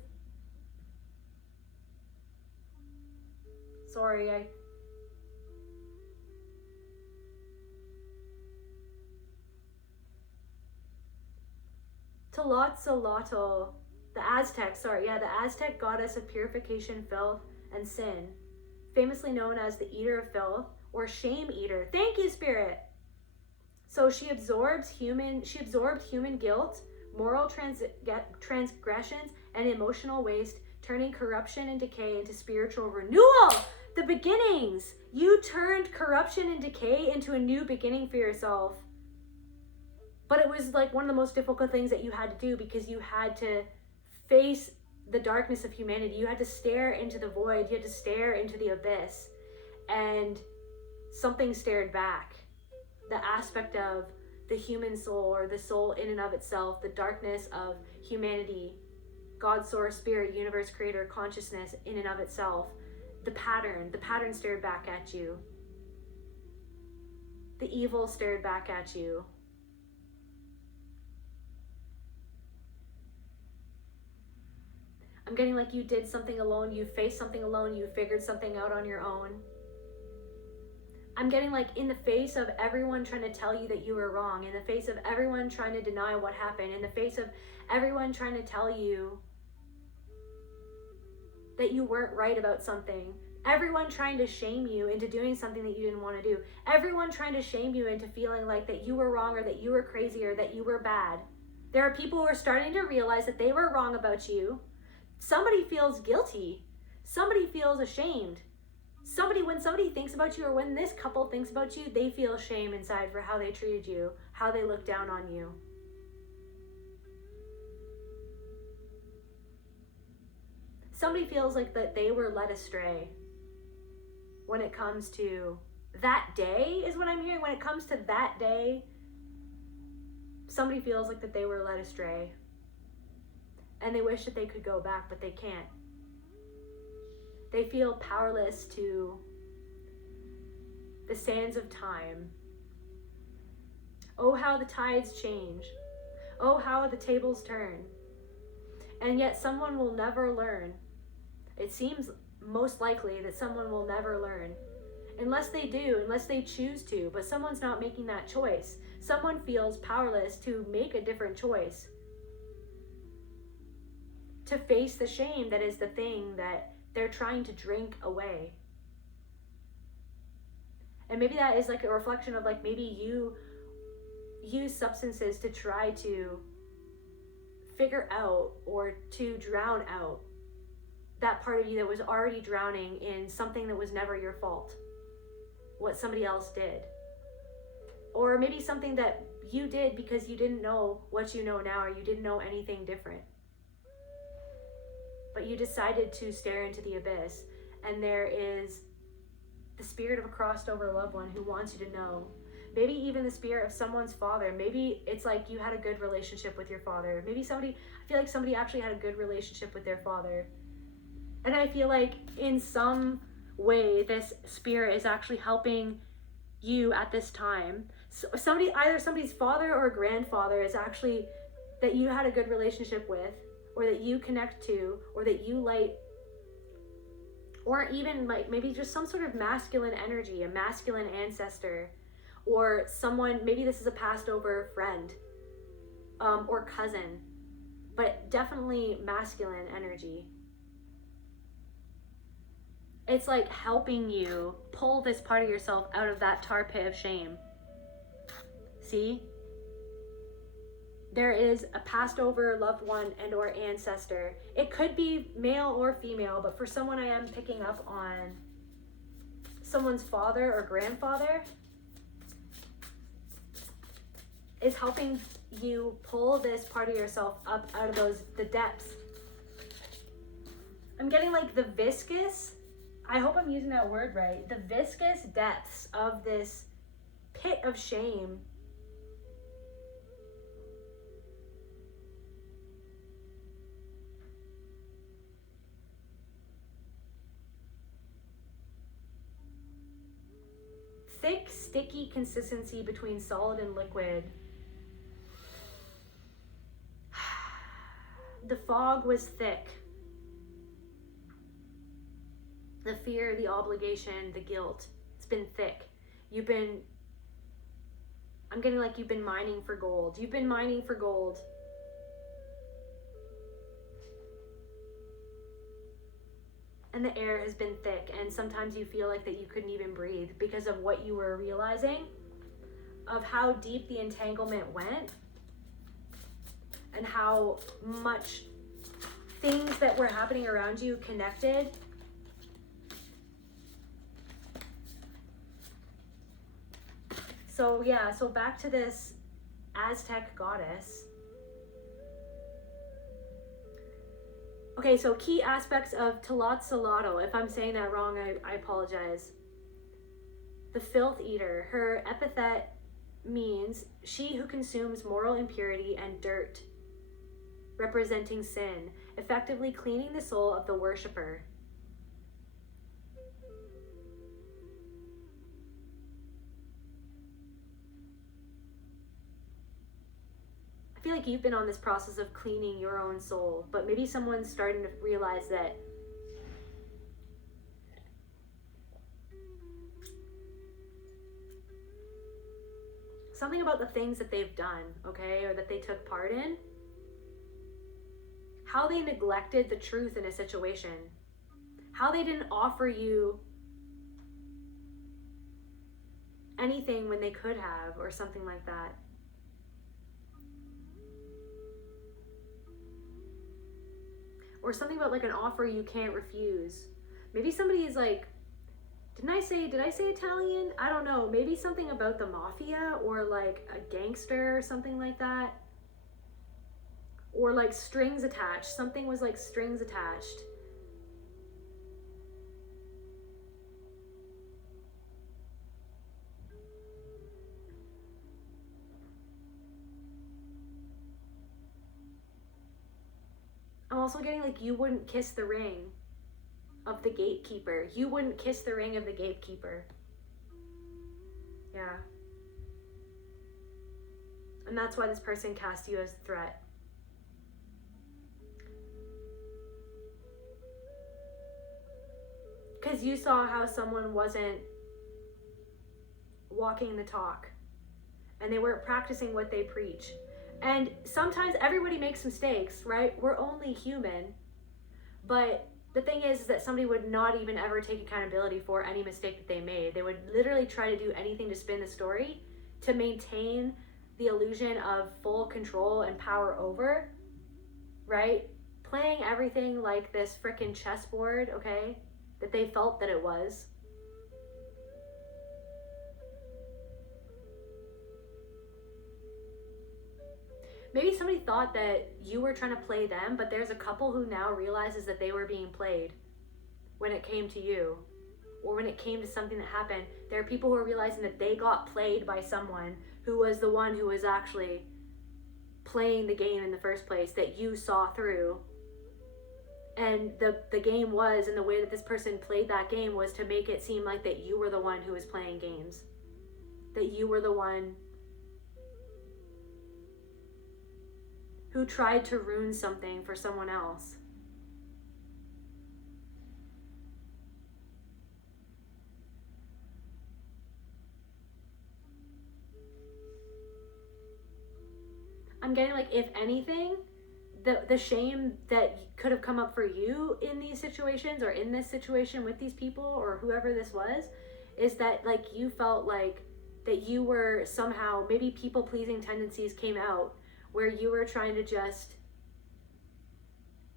sorry, Tlotzolotl, the Aztec goddess of purification, filth, and sin, famously known as the eater of filth or shame eater. Thank you, Spirit. So she absorbed human guilt, moral transgressions, and emotional waste, turning corruption and decay into spiritual renewal. The beginnings. You turned corruption and decay into a new beginning for yourself. But it was like one of the most difficult things that you had to do, because you had to face the darkness of humanity. You had to stare into the void. You had to stare into the abyss. And something stared back. The aspect of the human soul, or the soul in and of itself, the darkness of humanity, God, source, spirit, universe, creator, consciousness in and of itself. The pattern stared back at you. The evil stared back at you. I'm getting like you did something alone, you faced something alone, you figured something out on your own. I'm getting like in the face of everyone trying to tell you that you were wrong, in the face of everyone trying to deny what happened, in the face of everyone trying to tell you that you weren't right about something, everyone trying to shame you into doing something that you didn't want to do, everyone trying to shame you into feeling like that you were wrong, or that you were crazy, or that you were bad. There are people who are starting to realize that they were wrong about you. Somebody feels guilty. Somebody feels ashamed. When somebody thinks about you, or when this couple thinks about you, they feel shame inside for how they treated you, how they looked down on you. Somebody feels like that they were led astray when it comes to that day is what I'm hearing. When it comes to that day, somebody feels like that they were led astray. And they wish that they could go back, but they can't. They feel powerless to the sands of time. Oh, how the tides change. Oh, how the tables turn. And yet someone will never learn. It seems most likely that someone will never learn. Unless they do, unless they choose to, but someone's not making that choice. Someone feels powerless to make a different choice. To face the shame that is the thing that they're trying to drink away. And maybe that is like a reflection of like maybe you use substances to try to figure out or to drown out that part of you that was already drowning in something that was never your fault, what somebody else did. Or maybe something that you did because you didn't know what you know now, or you didn't know anything different. But you decided to stare into the abyss, and there is the spirit of a crossed over loved one who wants you to know. Maybe even the spirit of someone's father. Maybe it's like you had a good relationship with your father. Maybe I feel like somebody actually had a good relationship with their father. And I feel like in some way, this spirit is actually helping you at this time. So either somebody's father or grandfather is actually that you had a good relationship with, or that you connect to, or that you like, or even like maybe just some sort of masculine energy, a masculine ancestor, or someone, maybe this is a passed over friend, or cousin, but definitely masculine energy. It's like helping you pull this part of yourself out of that tar pit of shame. See? There is a passed over loved one and or ancestor. It could be male or female, but for someone I am picking up on someone's father or grandfather is helping you pull this part of yourself up out of the depths. I'm getting like the viscous, I hope I'm using that word right, the viscous depths of this pit of shame. Thick, sticky consistency between solid and liquid. The fog was thick. The fear, the obligation, the guilt. It's been thick. I'm getting like you've been mining for gold. You've been mining for gold. And the air has been thick, and sometimes you feel like that you couldn't even breathe because of what you were realizing, of how deep the entanglement went, and how much things that were happening around you connected. So yeah, so back to this Aztec goddess. Okay, so key aspects of Tlatzalato. If I'm saying that wrong, I apologize. The filth eater. Her epithet means she who consumes moral impurity and dirt, representing sin, effectively cleaning the soul of the worshiper. I feel like you've been on this process of cleaning your own soul, but maybe someone's starting to realize that something about the things that they've done, okay, or that they took part in, how they neglected the truth in a situation, how they didn't offer you anything when they could have, or something like that. Or something about like an offer you can't refuse. Maybe somebody is like, did I say Italian? I don't know. Maybe something about the mafia, or like a gangster or something like that. Or like strings attached. Something was like strings attached. also getting like you wouldn't kiss the ring of the gatekeeper. You wouldn't kiss the ring of the gatekeeper. Yeah. And that's why this person cast you as a threat. Because you saw how someone wasn't walking the talk. And they weren't practicing what they preach. And sometimes everybody makes mistakes, right? We're only human. But the thing is that somebody would not even ever take accountability for any mistake that they made. They would literally try to do anything to spin the story to maintain the illusion of full control and power over, right? Playing everything like this frickin' chessboard, okay? That they felt that it was. Maybe somebody thought that you were trying to play them, but there's a couple who now realizes that they were being played when it came to you, or when it came to something that happened. There are people who are realizing that they got played by someone who was the one who was actually playing the game in the first place, that you saw through. And the game was, and the way that this person played that game was to make it seem like that you were the one who was playing games. That you were the one who tried to ruin something for someone else. I'm getting like, if anything, the shame that could have come up for you in these situations, or in this situation with these people, or whoever this was, is that like you felt like that you were somehow, maybe people-pleasing tendencies came out, where you were trying to just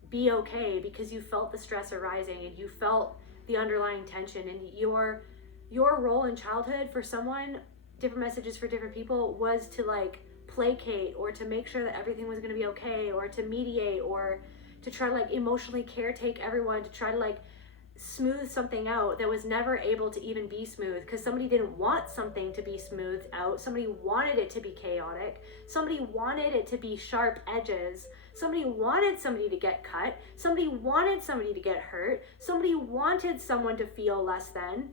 be okay because you felt the stress arising and you felt the underlying tension. And your role in childhood for someone, different messages for different people, was to like placate, or to make sure that everything was going to be okay, or to mediate, or to try to like emotionally caretake everyone, to try to like smooth something out that was never able to even be smooth, because somebody didn't want something to be smoothed out. Somebody wanted it to be chaotic. Somebody wanted it to be sharp edges. Somebody wanted somebody to get cut. Somebody wanted somebody to get hurt. Somebody wanted someone to feel less than.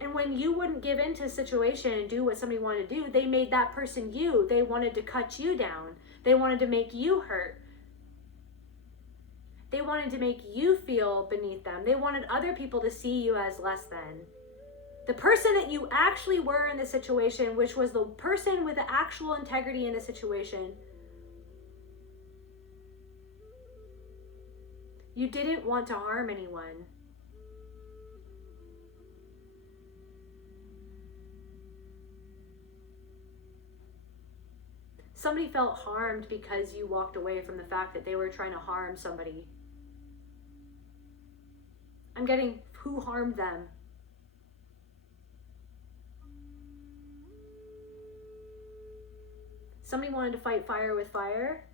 And when you wouldn't give into a situation and do what somebody wanted to do, they made that person you. They wanted to cut you down. They wanted to make you hurt. They wanted to make you feel beneath them. They wanted other people to see you as less than. The person that you actually were in the situation, which was the person with the actual integrity in the situation, you didn't want to harm anyone. Somebody felt harmed because you walked away from the fact that they were trying to harm somebody. I'm getting who harmed them. Somebody wanted to fight fire with fire,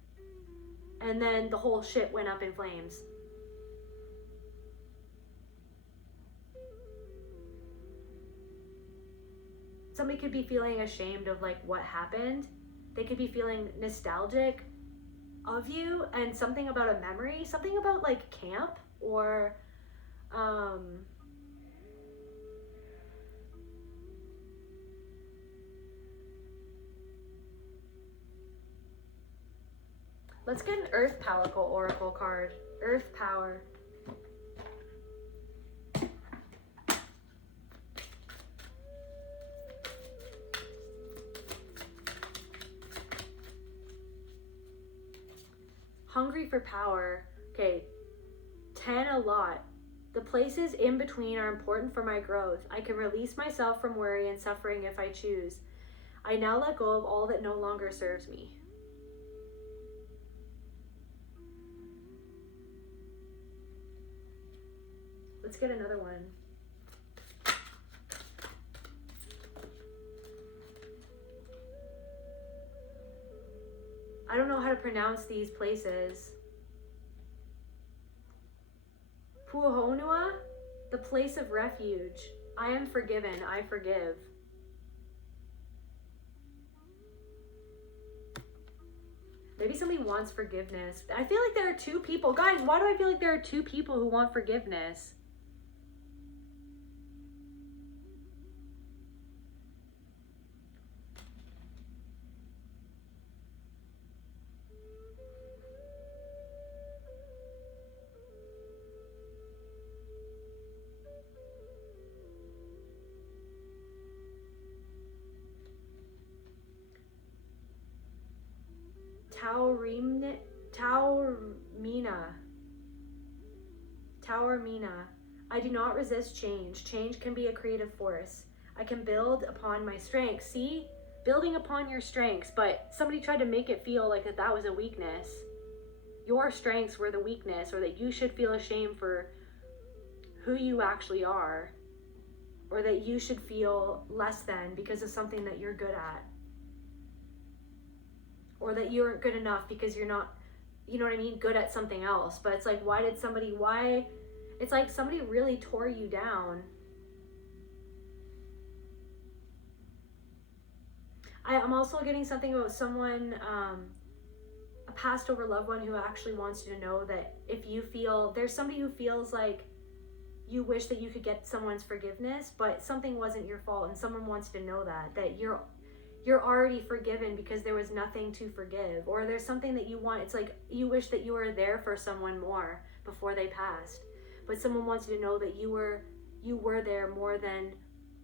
and then the whole shit went up in flames. Somebody could be feeling ashamed of like what happened. They could be feeling nostalgic of you and something about a memory, something about like camp, or let's get an Earth Power Oracle card. Earth Power. Hungry for power. Okay, 10 a lot. The places in between are important for my growth. I can release myself from worry and suffering if I choose. I now let go of all that no longer serves me. Let's get another one. I don't know how to pronounce these places. Puahonua, the place of refuge. I am forgiven, I forgive. Maybe Maybe somebody wants forgiveness. I feel like there are two people. Guys, why do I feel like there are two people who want forgiveness? Taormina. I do not resist change. Change can be a creative force. I can build upon my strengths. See? Building upon your strengths, but somebody tried to make it feel like that was a weakness. Your strengths were the weakness, or that you should feel ashamed for who you actually are, or that you should feel less than because of something that you're good at, or that you aren't good enough because you're not, you know what I mean, good at something else. But it's like, it's like somebody really tore you down. I'm also getting something about someone, a passed over loved one who actually wants you to know that if you feel, there's somebody who feels like you wish that you could get someone's forgiveness, but something wasn't your fault, and someone wants to know that you're already forgiven because there was nothing to forgive, or there's something that you want. It's like you wish that you were there for someone more before they passed, but someone wants you to know that you were there more than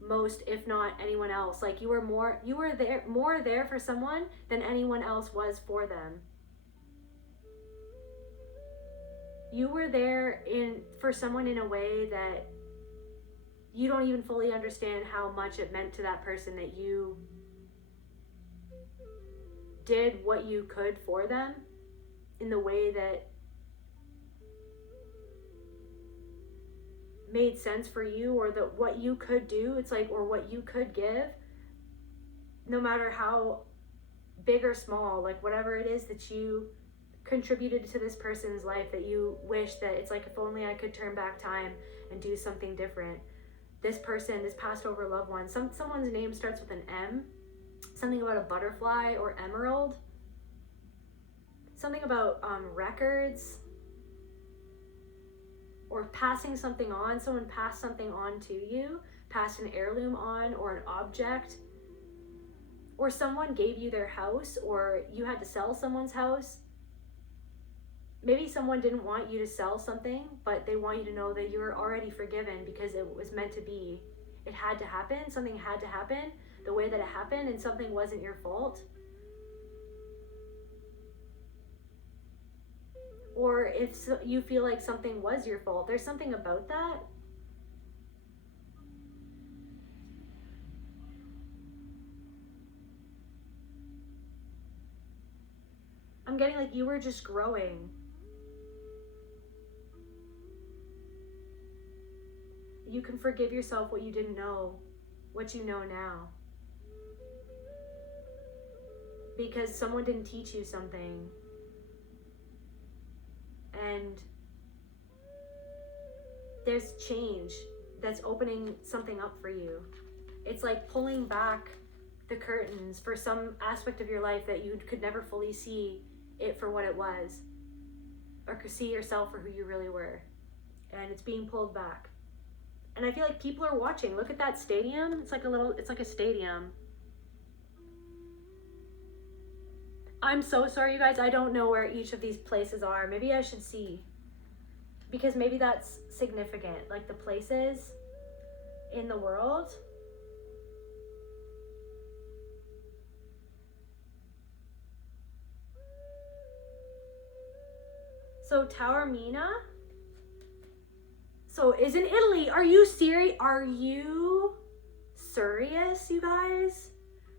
most, if not anyone else. Like you were there for someone than anyone else was for them. You were there for someone in a way that you don't even fully understand how much it meant to that person, that you did what you could for them in the way that made sense for you, or what you could do. It's like, or what you could give, no matter how big or small, like whatever it is that you contributed to this person's life, that you wish that it's like, if only I could turn back time and do something different. This person, this passed over loved one, someone's name starts with an M, something about a butterfly or emerald, something about records, or passing something on. Someone passed something on to you, passed an heirloom on, or an object, or someone gave you their house, or you had to sell someone's house. Maybe someone didn't want you to sell something, but they want you to know that you're already forgiven because it was meant to be. It had to happen. Something had to happen the way that it happened, and something wasn't your fault. Or if you feel like something was your fault, there's something about that. I'm getting like you were just growing. You can forgive yourself what you didn't know, what you know now. Because someone didn't teach you something. And there's change that's opening something up for you. It's like pulling back the curtains for some aspect of your life that you could never fully see it for what it was, or could see yourself for who you really were. And it's being pulled back. And I feel like people are watching. Look at that stadium. It's like a stadium. I'm so sorry, you guys. I don't know where each of these places are. Maybe I should see. Because maybe that's significant. Like the places in the world. So Taormina. So is in Italy. Are you serious? Are you serious, you guys?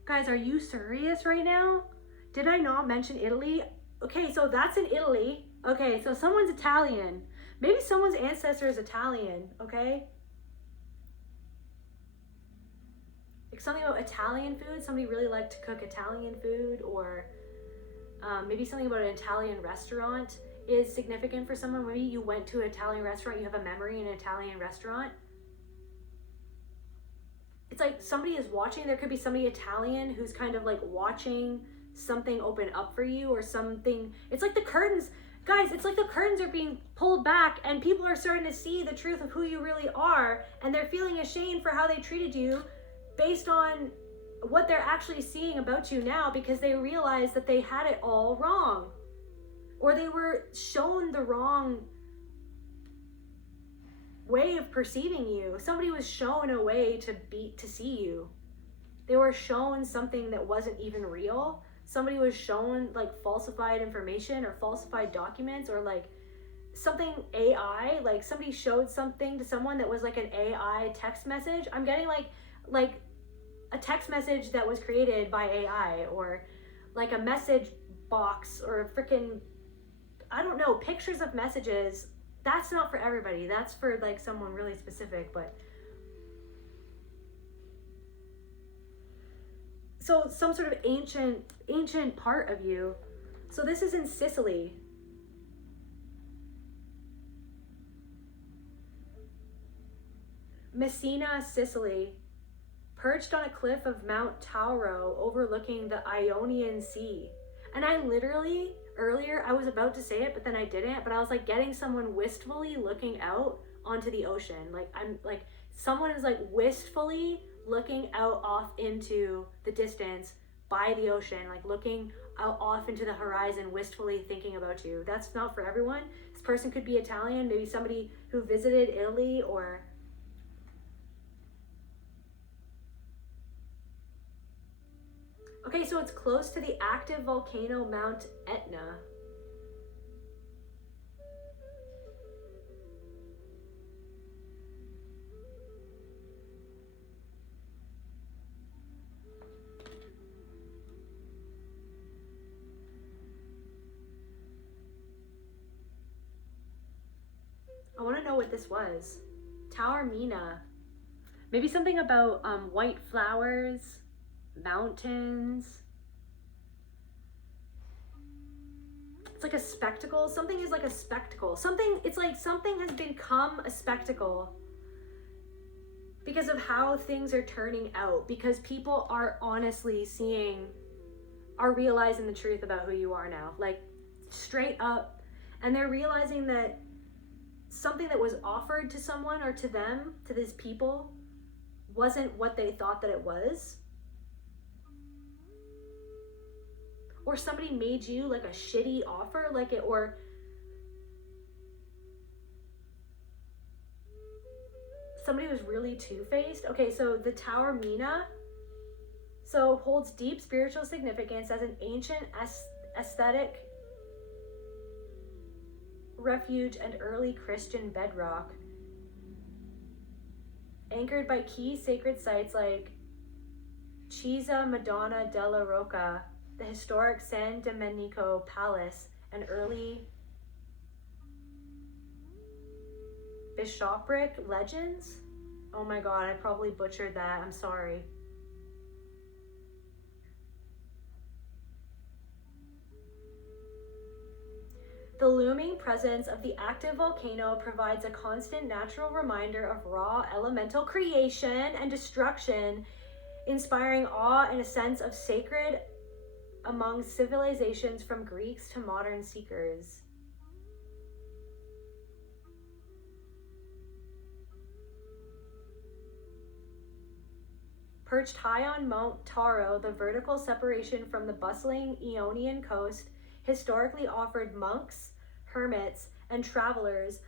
Guys, are you serious right now? Did I not mention Italy? Okay, so that's in Italy. Okay, so someone's Italian. Maybe someone's ancestor is Italian, okay? Like something about Italian food. Somebody really liked to cook Italian food, or maybe something about an Italian restaurant is significant for someone. Maybe you went to an Italian restaurant, you have a memory in an Italian restaurant. It's like somebody is watching. There could be somebody Italian who's kind of like watching something open up for you, or something. It's like the curtains, guys, it's like the curtains are being pulled back and people are starting to see the truth of who you really are, and they're feeling ashamed for how they treated you based on what they're actually seeing about you now, because they realize that they had it all wrong, or they were shown the wrong way of perceiving you. Somebody was shown a way to see you. They were shown something that wasn't even real. Somebody was shown like falsified information or falsified documents, or like something AI, like somebody showed something to someone that was like an AI text message. I'm getting like a text message that was created by AI, or like a message box, or freaking, I don't know, pictures of messages. That's not for everybody. That's for like someone really specific. But so some sort of ancient part of you. So this is in Sicily. Messina, Sicily, perched on a cliff of Mount Tauro overlooking the Ionian Sea. And I literally, earlier, I was about to say it, but then I didn't. But I was like getting someone wistfully looking out onto the ocean. Like I'm like, someone is like wistfully looking out off into the distance by the ocean, like looking out off into the horizon, wistfully thinking about you. That's not for everyone. This person could be Italian, maybe somebody who visited Italy, or okay, so it's close to the active volcano Mount Etna. I want to know what this was. Taormina. Maybe something about white flowers, mountains. It's like a spectacle. Something is like a spectacle. Something, it's like something has become a spectacle because of how things are turning out, because people are honestly are realizing the truth about who you are now, like straight up. And they're realizing that something that was offered to someone or to them, to these people, wasn't what they thought that it was. Or somebody made you like a shitty offer, like it, or somebody was really two-faced. Okay, so the Taormina, so holds deep spiritual significance as an ancient aesthetic refuge and early Christian bedrock, anchored by key sacred sites like Chiesa Madonna della Rocca, the historic San Domenico Palace, and early bishopric legends. Oh my god, I probably butchered that. I'm sorry. The looming presence of the active volcano provides a constant natural reminder of raw elemental creation and destruction, inspiring awe and a sense of sacred among civilizations from Greeks to modern seekers. Perched high on Mount Tauro, the vertical separation from the bustling Ionian coast historically offered monks, hermits, and travelers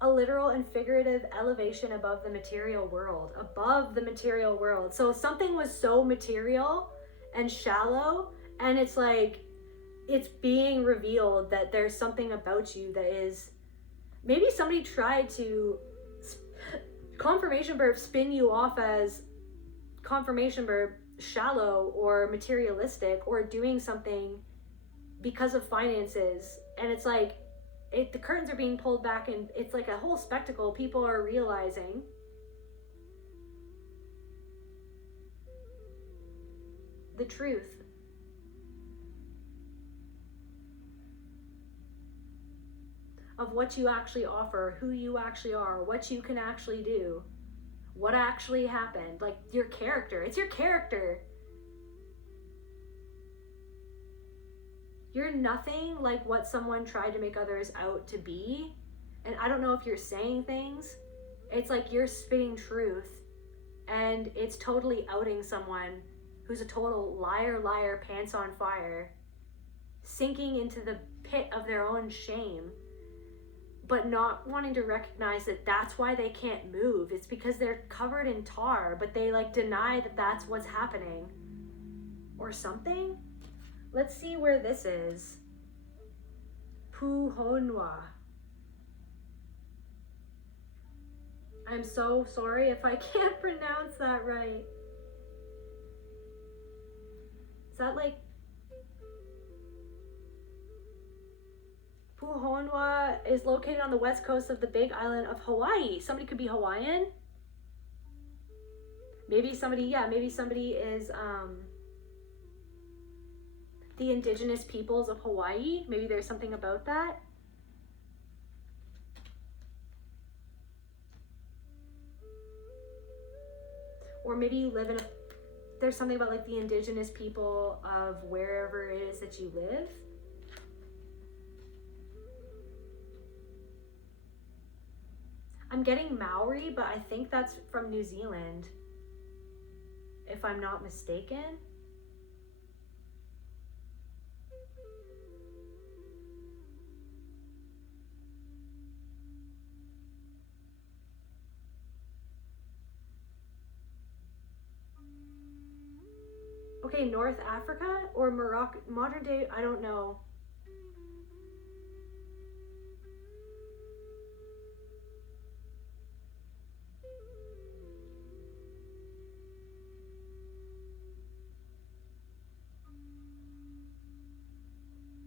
a literal and figurative elevation above the material world. Above the material world. So something was so material and shallow, and it's like, it's being revealed that there's something about you that is, maybe somebody tried to, confirmation burp, spin you off as confirmation burp, shallow or materialistic, or doing something because of finances. And it's like, the curtains are being pulled back, and it's like a whole spectacle. People are realizing the truth. Of what you actually offer, who you actually are, what you can actually do, what actually happened, like your character. It's your character. You're nothing like what someone tried to make others out to be. And I don't know if you're saying things. It's like you're spitting truth. And it's totally outing someone who's a total liar, pants on fire, sinking into the pit of their own shame, but not wanting to recognize that that's why they can't move. It's because they're covered in tar, but they like deny that that's what's happening or something. Let's see where this is. Puhonwa. I'm so sorry if I can't pronounce that right. Is that like Puhonwa is located on the west coast of the big island of Hawaii. Somebody could be Hawaiian. Maybe somebody is the indigenous peoples of Hawaii. Maybe there's something about that. Or maybe you live in there's something about like the indigenous people of wherever it is that you live. I'm getting Maori, but I think that's from New Zealand, if I'm not mistaken. Okay, North Africa or Morocco, modern day, I don't know.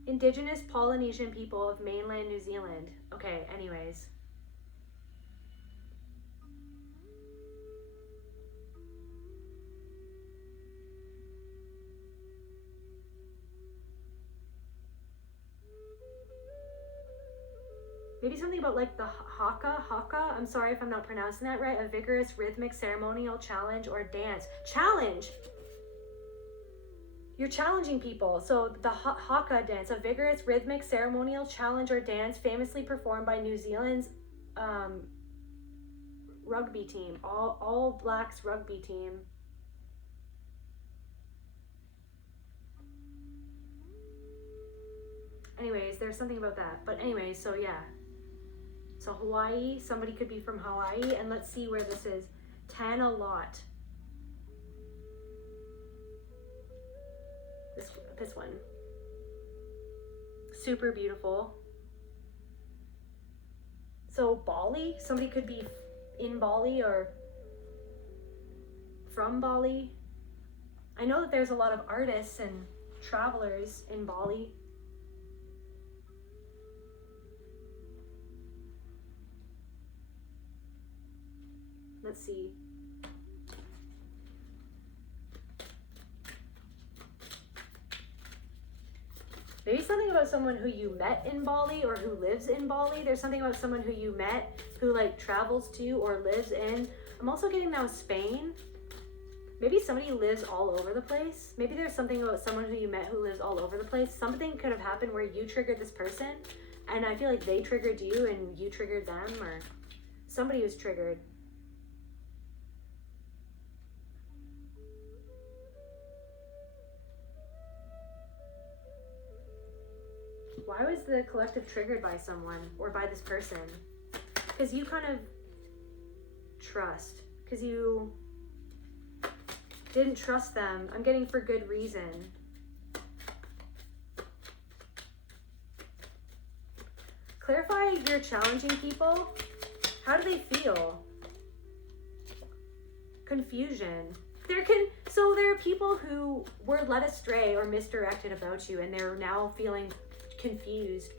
Indigenous Polynesian people of mainland New Zealand. Okay, anyways. Maybe something about like the haka, I'm sorry if I'm not pronouncing that right, a vigorous rhythmic ceremonial challenge or dance. Challenge! You're challenging people. So the haka dance, a vigorous rhythmic ceremonial challenge or dance famously performed by New Zealand's rugby team, all blacks rugby team. Anyways, there's something about that. But anyways, so yeah. So Hawaii, somebody could be from Hawaii, and let's see where this is. Tana Lot. This one. Super beautiful. So Bali, somebody could be in Bali or from Bali. I know that there's a lot of artists and travelers in Bali. Let's see. Maybe something about someone who you met in Bali or who lives in Bali. There's something about someone who you met who like travels to or lives in. I'm also getting now Spain. Maybe somebody lives all over the place. Maybe there's something about someone who you met who lives all over the place. Something could have happened where you triggered this person and I feel like they triggered you and you triggered them, or somebody was triggered. Why was the collective triggered by someone or by this person? Because you kind of trust. Because you didn't trust them. I'm getting for good reason. Clarify you're challenging people. How do they feel? Confusion. So there are people who were led astray or misdirected about you, and they're now feeling confused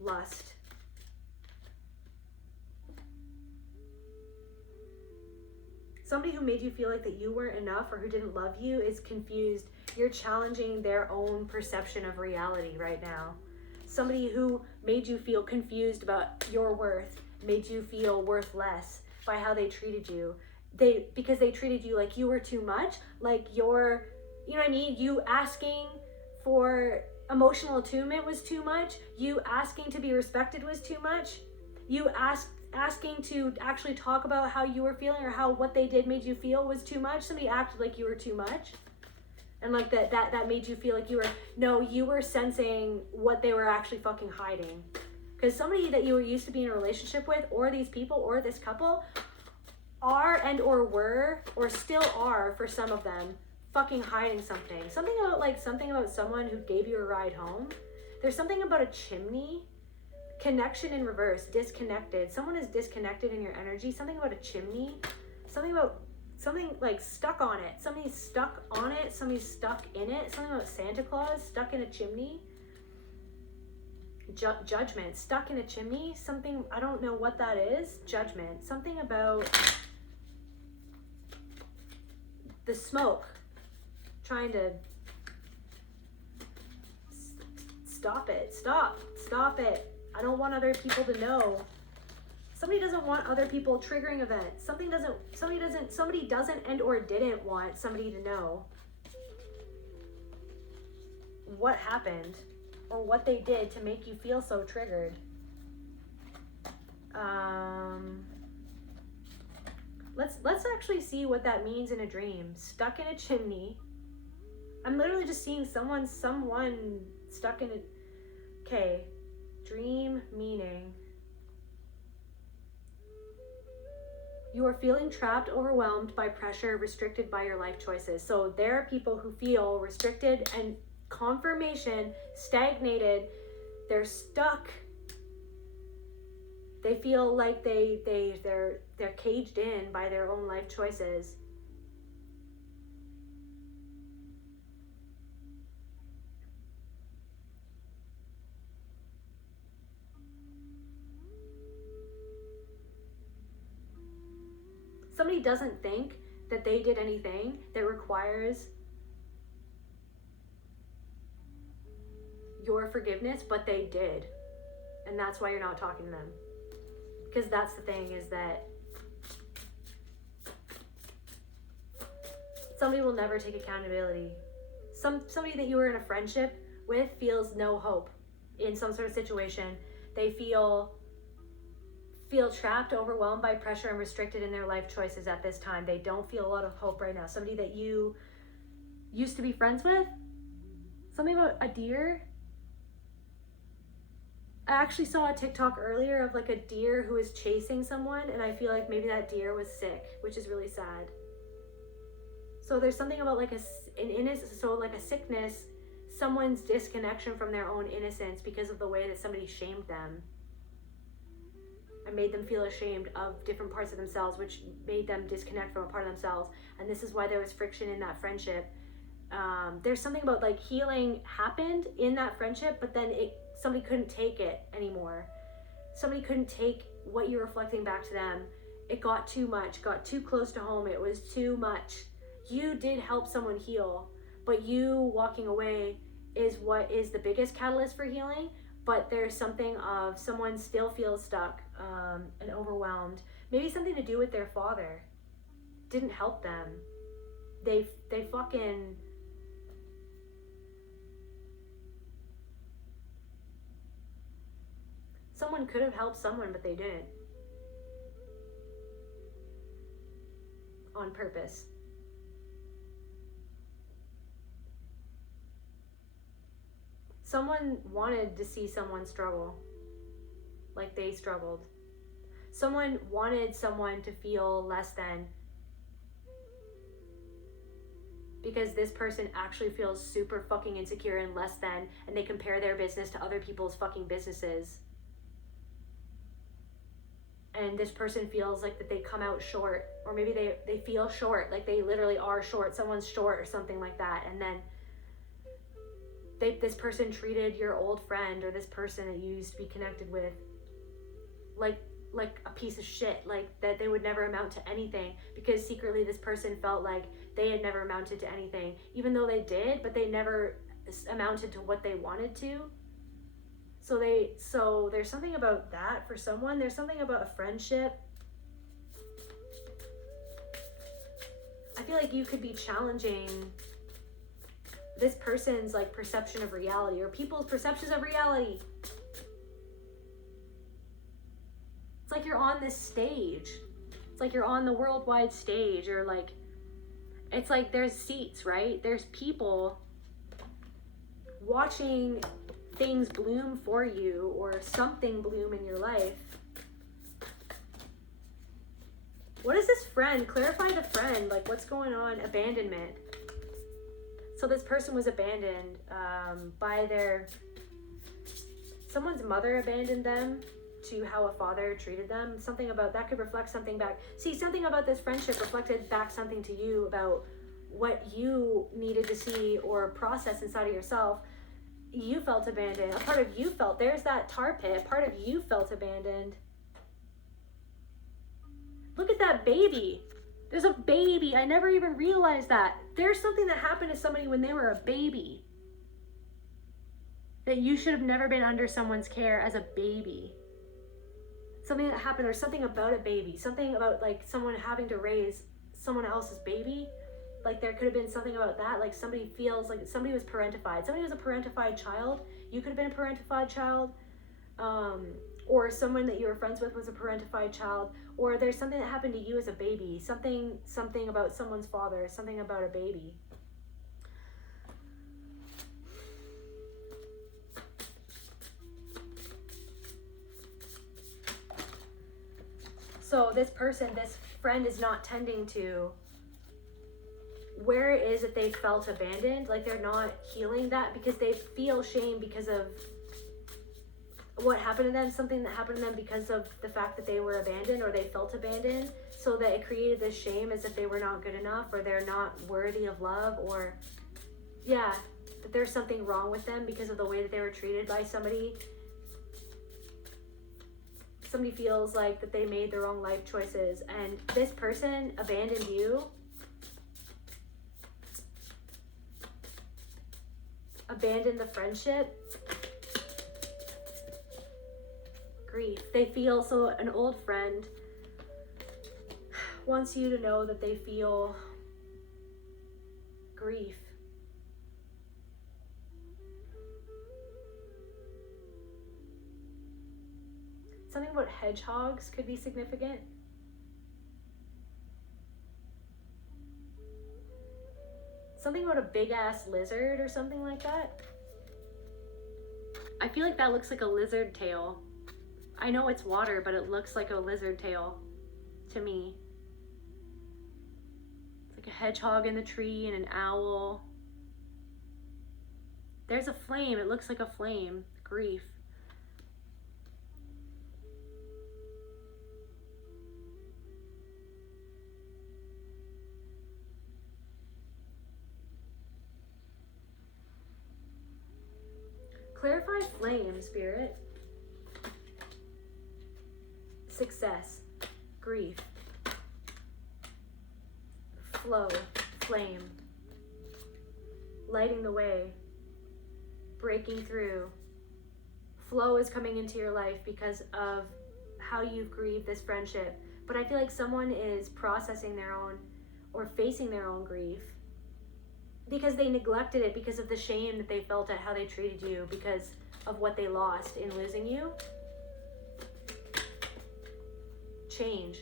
lust. Somebody who made you feel like that you weren't enough or who didn't love you is confused. You're challenging their own perception of reality right now. Somebody who made you feel confused about your worth, made you feel worth less by how they treated you. because they treated you like you were too much, like you're, you know what I mean? You asking for emotional attunement was too much. You asking to be respected was too much. You asking to actually talk about how you were feeling or how what they did made you feel was too much. Somebody acted like you were too much. And like that made you feel like you were sensing what they were actually fucking hiding. Because somebody that you were used to being in a relationship with, or these people, or this couple, are and or were or still are for some of them fucking hiding something. Something about someone who gave you a ride home. There's something about a chimney. Connection in reverse, disconnected. Someone is disconnected in your energy. Something about a chimney. Something like stuck on it. Somebody's stuck on it. Somebody's stuck in it. Something about Santa Claus stuck in a chimney. Judgment, stuck in a chimney. Something, I don't know what that is. Judgment. Something about the smoke trying to stop it. Stop it. I don't want other people to know. Somebody doesn't want other people triggering events. Somebody doesn't and or didn't want somebody to know what happened or what they did to make you feel so triggered. Let's actually see what that means in a dream. Stuck in a chimney. I'm literally just seeing someone stuck in a... Okay. Dream meaning. You are feeling trapped, overwhelmed by pressure, restricted by your life choices. So there are people who feel restricted and confirmation, stagnated. They're stuck. They feel like they're caged in by their own life choices. Somebody doesn't think that they did anything that requires your forgiveness, but they did. And that's why you're not talking to them. Because that's the thing, is that somebody will never take accountability. Somebody that you were in a friendship with feels no hope in some sort of situation. They feel trapped, overwhelmed by pressure, and restricted in their life choices at this time. They don't feel a lot of hope right now. Somebody that you used to be friends with. Something about a deer. I actually saw a TikTok earlier of like a deer who is chasing someone, and I feel like maybe that deer was sick, which is really sad. So there's something about like a sickness, someone's disconnection from their own innocence because of the way that somebody shamed them. I made them feel ashamed of different parts of themselves, which made them disconnect from a part of themselves. And this is why there was friction in that friendship. There's something about like healing happened in that friendship, but then somebody couldn't take it anymore. Somebody couldn't take what you're reflecting back to them. It got too much, got too close to home. It was too much. You did help someone heal, but you walking away is what is the biggest catalyst for healing. But there's something of someone still feels stuck and overwhelmed. Maybe something to do with their father. Didn't help them. They fucking... Someone could have helped someone, but they didn't. On purpose. Someone wanted to see someone struggle like they struggled. Someone wanted someone to feel less than because this person actually feels super fucking insecure and less than, and they compare their business to other people's fucking businesses. And this person feels like that they come out short, or maybe they feel short, like they literally are short, someone's short or something like that, and then this person treated your old friend or this person that you used to be connected with like a piece of shit, like that they would never amount to anything, because secretly this person felt like they had never amounted to anything, even though they did, but they never amounted to what they wanted to. So there's something about that for someone. There's something about a friendship. I feel like you could be challenging this person's like perception of reality, or people's perceptions of reality. It's like you're on this stage. It's like you're on the worldwide stage, or like, it's like there's seats, right? There's people watching things bloom for you, or something bloom in your life. What is this friend? Clarify the friend. Like, what's going on? Abandonment. So this person was abandoned by someone's mother abandoned them to how a father treated them. Something about that could reflect something back. See, something about this friendship reflected back something to you about what you needed to see or process inside of yourself. You felt abandoned. A part of you felt, there's that tar pit. A part of you felt abandoned. Look at that baby. There's a baby. I never even realized that. There's something that happened to somebody when they were a baby that you should have never been under someone's care as a baby. Something that happened, or something about a baby. Something about like someone having to raise someone else's baby. Like there could have been something about that. Like somebody feels like somebody was parentified. Somebody was a parentified child. You could have been a parentified child. Or someone that you were friends with was a parentified child, or there's something that happened to you as a baby, something about someone's father, something about a baby. So this friend is not tending to where it is that they felt abandoned. Like they're not healing that because they feel shame because of what happened to them, something that happened to them because of the fact that they were abandoned or they felt abandoned, so that it created this shame as if they were not good enough or they're not worthy of love, or that there's something wrong with them because of the way that they were treated by somebody. Somebody feels like that they made the wrong life choices, and this person abandoned you. Abandoned the friendship. Grief. They feel, so an old friend wants you to know that they feel grief. Something about hedgehogs could be significant. Something about a big ass lizard or something like that. I feel like that looks like a lizard tail. I know it's water, but it looks like a lizard tail to me. It's like a hedgehog in the tree and an owl. There's a flame. It looks like a flame. Grief. Clarify flame, Spirit. Success, grief, flow, flame, lighting the way, breaking through. Flow is coming into your life because of how you've grieved this friendship. But I feel like someone is processing their own or facing their own grief because they neglected it because of the shame that they felt at how they treated you because of what they lost in losing you. Change.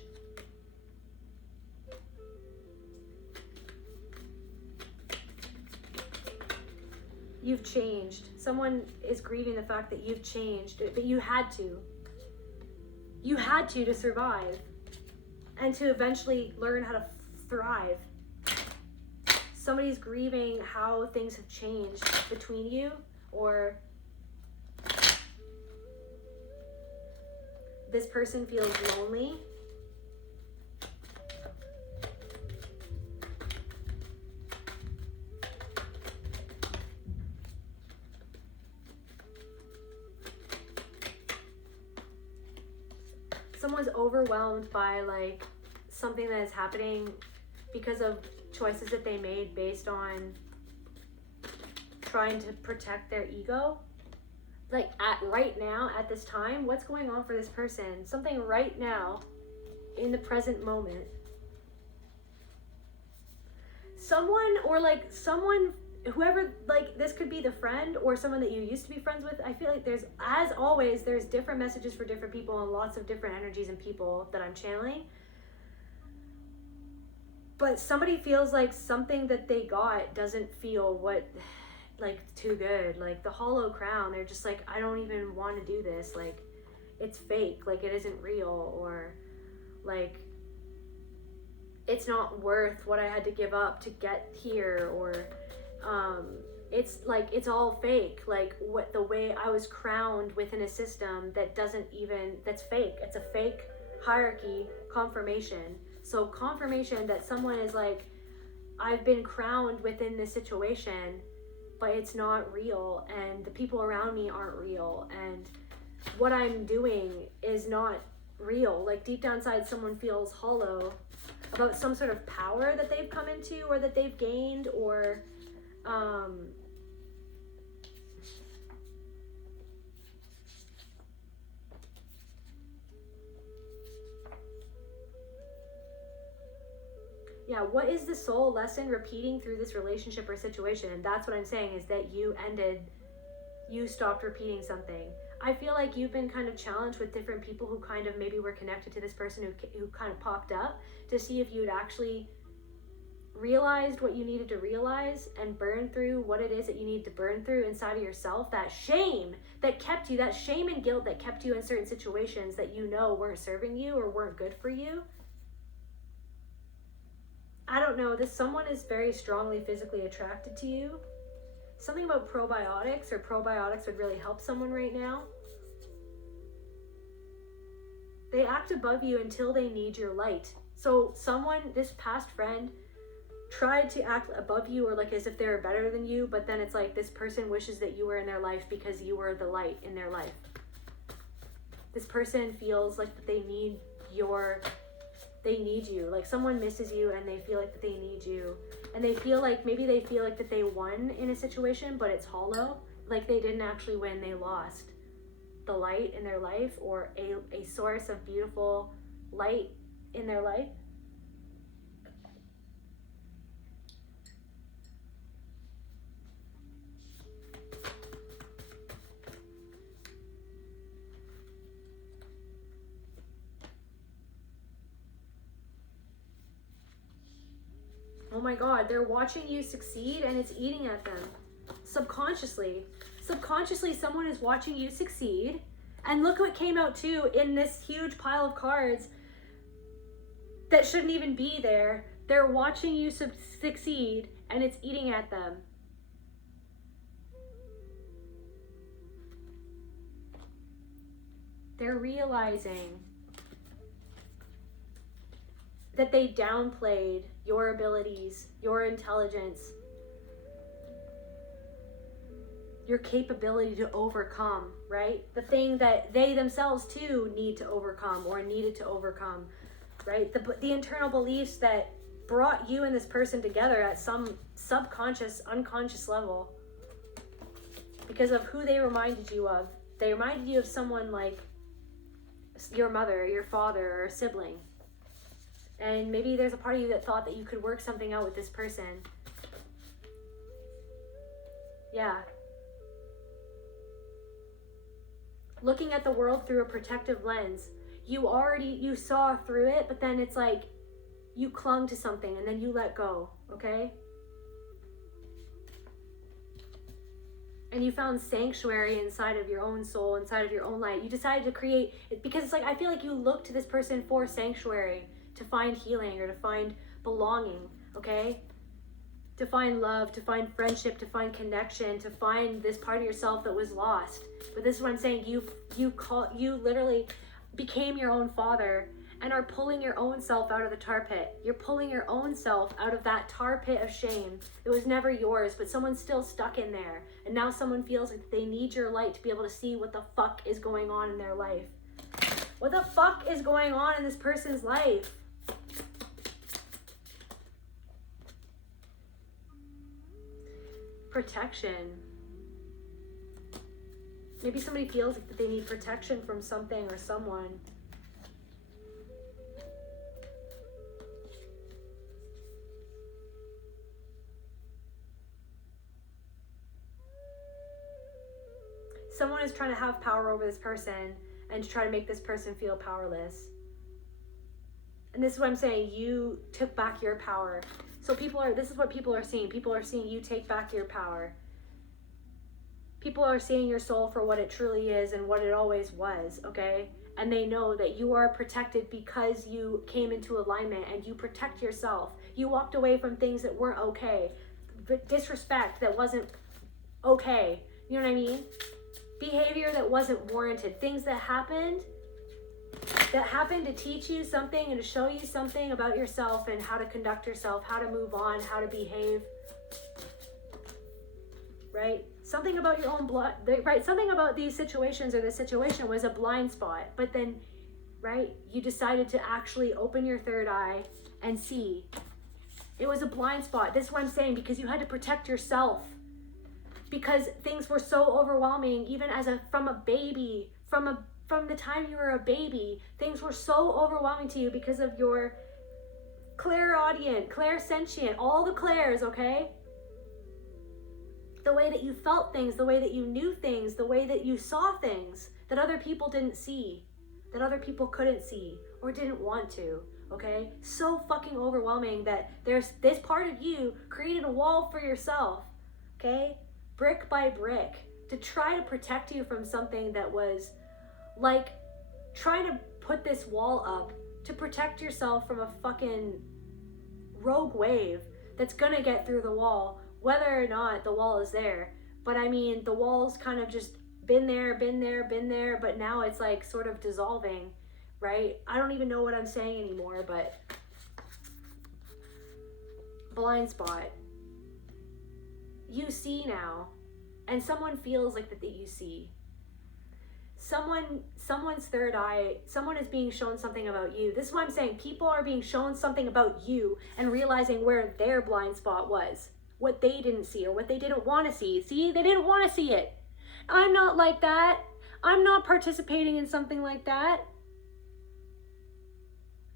You've changed. Someone is grieving the fact that you've changed, but you had to. You had to survive and to eventually learn how to thrive. Somebody's grieving how things have changed between you, or this person feels lonely. Someone's overwhelmed by like something that is happening because of choices that they made based on trying to protect their ego. Like right now, at this time, what's going on for this person? Something right now, in the present moment. someone, or like someone, whoever, like this could be the friend or someone that you used to be friends with. I feel like there's, as always, there's different messages for different people and lots of different energies and people that I'm channeling. But somebody feels like something that they got doesn't feel like too good. Like the hollow crown, they're just like, I don't even want to do this. Like it's fake, like it isn't real, or like it's not worth what I had to give up to get here, or it's like it's all fake. Like what, the way I was crowned within a system that doesn't even, that's fake. It's a fake hierarchy confirmation. So confirmation that someone is like, I've been crowned within this situation, but it's not real, and the people around me aren't real, and what I'm doing is not real. Like deep down inside, someone feels hollow about some sort of power that they've come into or that they've gained, or yeah, what is the soul lesson repeating through this relationship or situation? And that's what I'm saying, is that you stopped repeating something. I feel like you've been kind of challenged with different people who kind of maybe were connected to this person who kind of popped up, to see if you'd actually realized what you needed to realize and burn through what it is that you need to burn through inside of yourself. That shame that kept you, that shame and guilt that kept you in certain situations that you know weren't serving you or weren't good for you. I don't know, this someone is very strongly physically attracted to you. Something about probiotics, or probiotics would really help someone right now. They act above you until they need your light. So someone, this past friend, tried to act above you, or like as if they were better than you, but then it's like this person wishes that you were in their life because you were the light in their life. This person feels like that they need you. Like someone misses you and they feel like that they need you. And they feel like, maybe they feel like that they won in a situation, but it's hollow. Like they didn't actually win, they lost the light in their life, or a source of beautiful light in their life. Oh my God, they're watching you succeed and it's eating at them. Subconsciously, someone is watching you succeed. And look what came out too in this huge pile of cards that shouldn't even be there. They're watching you succeed and it's eating at them. They're realizing that they downplayed your abilities, your intelligence, your capability to overcome, right? The thing that they themselves too need to overcome, or needed to overcome, right? The internal beliefs that brought you and this person together at some subconscious, unconscious level, because of who they reminded you of. They reminded you of someone like your mother, or your father, or a sibling. And maybe there's a part of you that thought that you could work something out with this person. Yeah. Looking at the world through a protective lens. You saw through it, but then it's like you clung to something and then you let go, okay? And you found sanctuary inside of your own soul, inside of your own light. You decided to create, because it's like, I feel like you look to this person for sanctuary, to find healing, or to find belonging, okay? To find love, to find friendship, to find connection, to find this part of yourself that was lost. But this is what I'm saying, you literally became your own father and are pulling your own self out of the tar pit. You're pulling your own self out of that tar pit of shame. It was never yours, but someone's still stuck in there. And now someone feels like they need your light to be able to see what the fuck is going on in their life. What the fuck is going on in this person's life? Protection. Maybe somebody feels like that they need protection from something or someone. Someone is trying to have power over this person and to try to make this person feel powerless. And this is what I'm saying. You took back your power. So this is what people are seeing. People are seeing you take back your power. People are seeing your soul for what it truly is and what it always was, okay? And they know that you are protected because you came into alignment and you protect yourself. You walked away from things that weren't okay. Disrespect that wasn't okay. You know what I mean? Behavior that wasn't warranted. Things that happened to teach you something and to show you something about yourself and how to conduct yourself, how to move on, how to behave. Right? Something about your own blood, right? Something about these situations or this situation was a blind spot. But then, right, you decided to actually open your third eye and see. It was a blind spot. This is what I'm saying, because you had to protect yourself. Because things were so overwhelming, even from a baby, from the time you were a baby, things were so overwhelming to you because of your clairaudient, clairsentient, all the clairs, okay? The way that you felt things, the way that you knew things, the way that you saw things that other people didn't see, that other people couldn't see or didn't want to, okay? So fucking overwhelming that there's this part of you created a wall for yourself, okay? Brick by brick, to try to protect you from something that was like trying to put this wall up to protect yourself from a fucking rogue wave that's gonna get through the wall, whether or not the wall is there. But I mean, the wall's kind of just been there, but now it's like sort of dissolving, right? I don't even know what I'm saying anymore, but blind spot. You see now, and someone feels like that you see. Someone's third eye, someone is being shown something about you. This is what I'm saying. People are being shown something about you and realizing where their blind spot was, what they didn't see or what they didn't want to see. See, they didn't want to see it. I'm not like that. I'm not participating in something like that.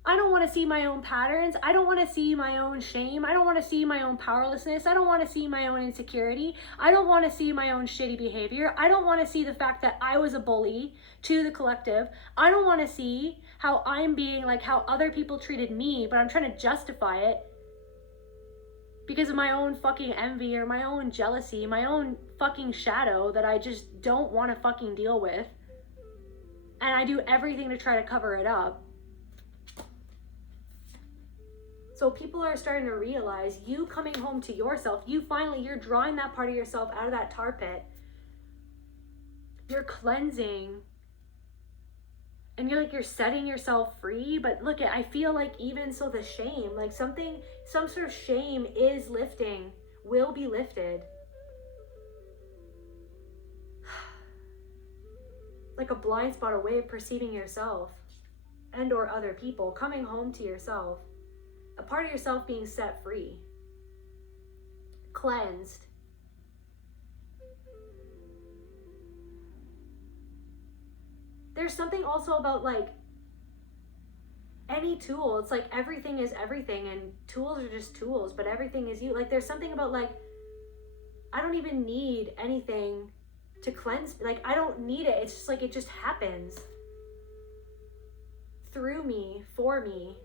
I don't want to see my own patterns. I don't want to see my own shame. I don't want to see my own powerlessness. I don't want to see my own insecurity. I don't want to see my own shitty behavior. I don't want to see the fact that I was a bully to the collective. I don't want to see how I'm being, like how other people treated me, but I'm trying to justify it because of my own fucking envy or my own jealousy, my own fucking shadow that I just don't want to fucking deal with. And I do everything to try to cover it up. So people are starting to realize you coming home to yourself, you're drawing that part of yourself out of that tar pit. You're cleansing. And you're setting yourself free. But look, I feel like even so the shame, like some sort of shame is lifting, will be lifted. Like a blind spot, a way of perceiving yourself and or other people, coming home to yourself. A part of yourself being set free, cleansed. There's something also about like any tool. It's like everything is everything and tools are just tools, but everything is you. Like there's something about like, I don't even need anything to cleanse. Like I don't need it. It's just like, it just happens through me, for me.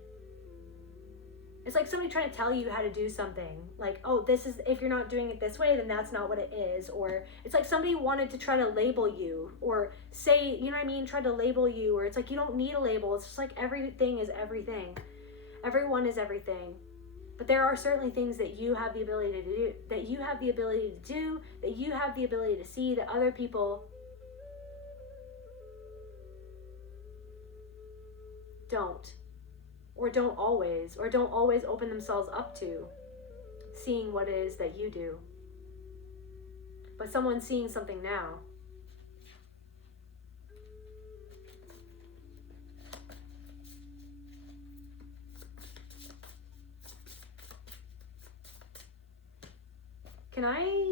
It's like somebody trying to tell you how to do something. Like, oh, this is, if you're not doing it this way, then that's not what it is. Or it's like somebody wanted to try to label you or say, you know what I mean? Try to label you, or it's like, you don't need a label. It's just like everything is everything. Everyone is everything. But there are certainly things that you have the ability to do, that you have the ability to do, that you have the ability to see, that other people don't. Or don't always open themselves up to seeing what it is that you do. But someone's seeing something now. Can I...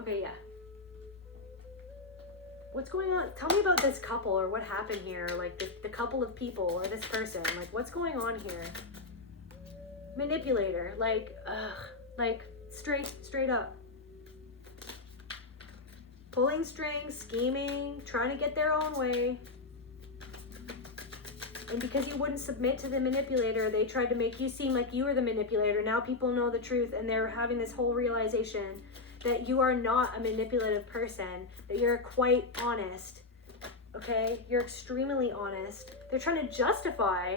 Okay, yeah. What's going on? Tell me about this couple, or what happened here. Like the couple of people, or this person. Like, what's going on here? Manipulator. Like, straight up. Pulling strings, scheming, trying to get their own way. And because you wouldn't submit to the manipulator, they tried to make you seem like you were the manipulator. Now people know the truth, and they're having this whole realization that you are not a manipulative person, that you're quite honest, okay? You're extremely honest. They're trying to justify.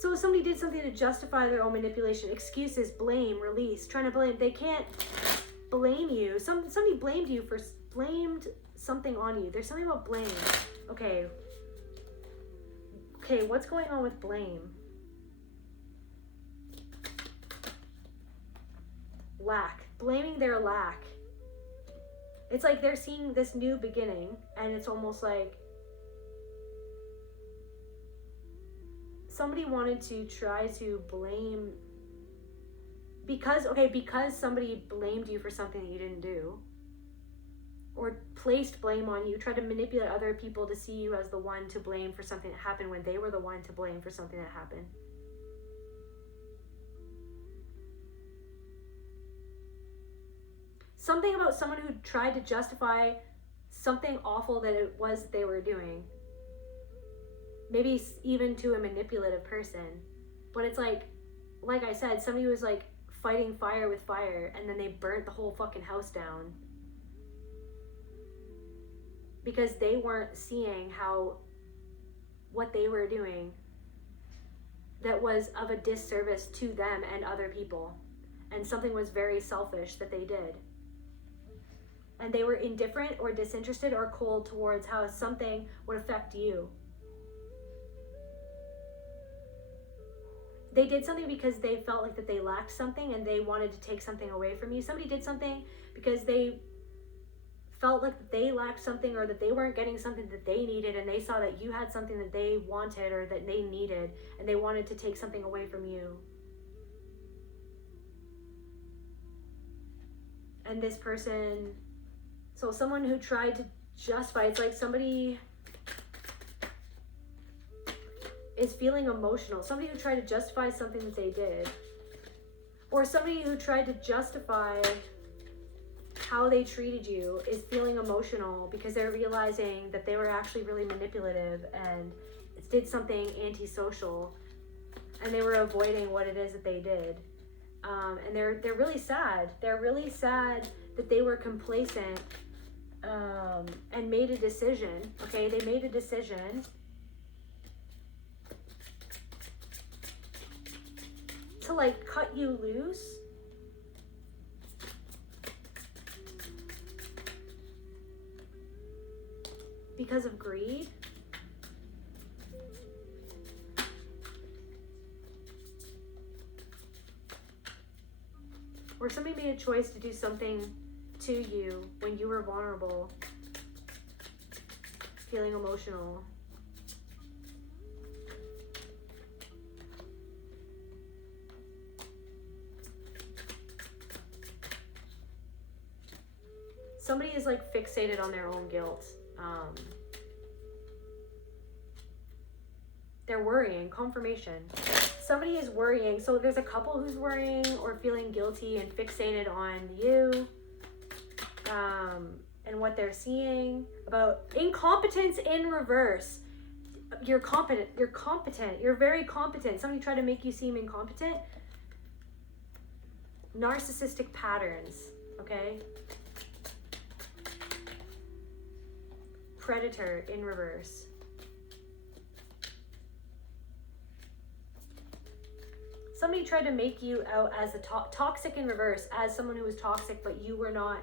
So if somebody did something to justify their own manipulation, excuses, blame, release, trying to blame, they can't blame you. Somebody blamed something on you. There's something about blame. Okay, what's going on with blame? Lack. Blaming their lack. It's like they're seeing this new beginning, and it's almost like somebody wanted to try to blame because somebody blamed you for something that you didn't do, or placed blame on you, tried to manipulate other people to see you as the one to blame for something that happened when they were the one to blame for something that happened. Something about someone who tried to justify something awful that it was they were doing. Maybe even to a manipulative person. But it's like I said, somebody was like fighting fire with fire, and then they burnt the whole fucking house down. Because they weren't seeing how what they were doing that was of a disservice to them and other people. And something was very selfish that they did. And they were indifferent or disinterested or cold towards how something would affect you. They did something because they felt like that they lacked something and they wanted to take something away from you. Somebody did something because they felt like that they lacked something, or that they weren't getting something that they needed, and they saw that you had something that they wanted or that they needed, and they wanted to take something away from you. And this person, so someone who tried to justify, it's like somebody is feeling emotional. Somebody who tried to justify something that they did. Or somebody who tried to justify how they treated you is feeling emotional because they're realizing that they were actually really manipulative and did something antisocial, and they were avoiding what it is that they did. And they're really sad. They're really sad that they were complacent and made a decision. Okay, they made a decision to like cut you loose because of greed. Or somebody made a choice to do something to you when you were vulnerable, feeling emotional. Somebody is like fixated on their own guilt. They're worrying. Confirmation. Somebody is worrying. So there's a couple who's worrying or feeling guilty and fixated on you and what they're seeing about incompetence in reverse. You're competent. You're competent. You're very competent. Somebody tried to make you seem incompetent. Narcissistic patterns. Okay? Predator in reverse. Somebody tried to make you out as a toxic in reverse, as someone who was toxic, but you were not.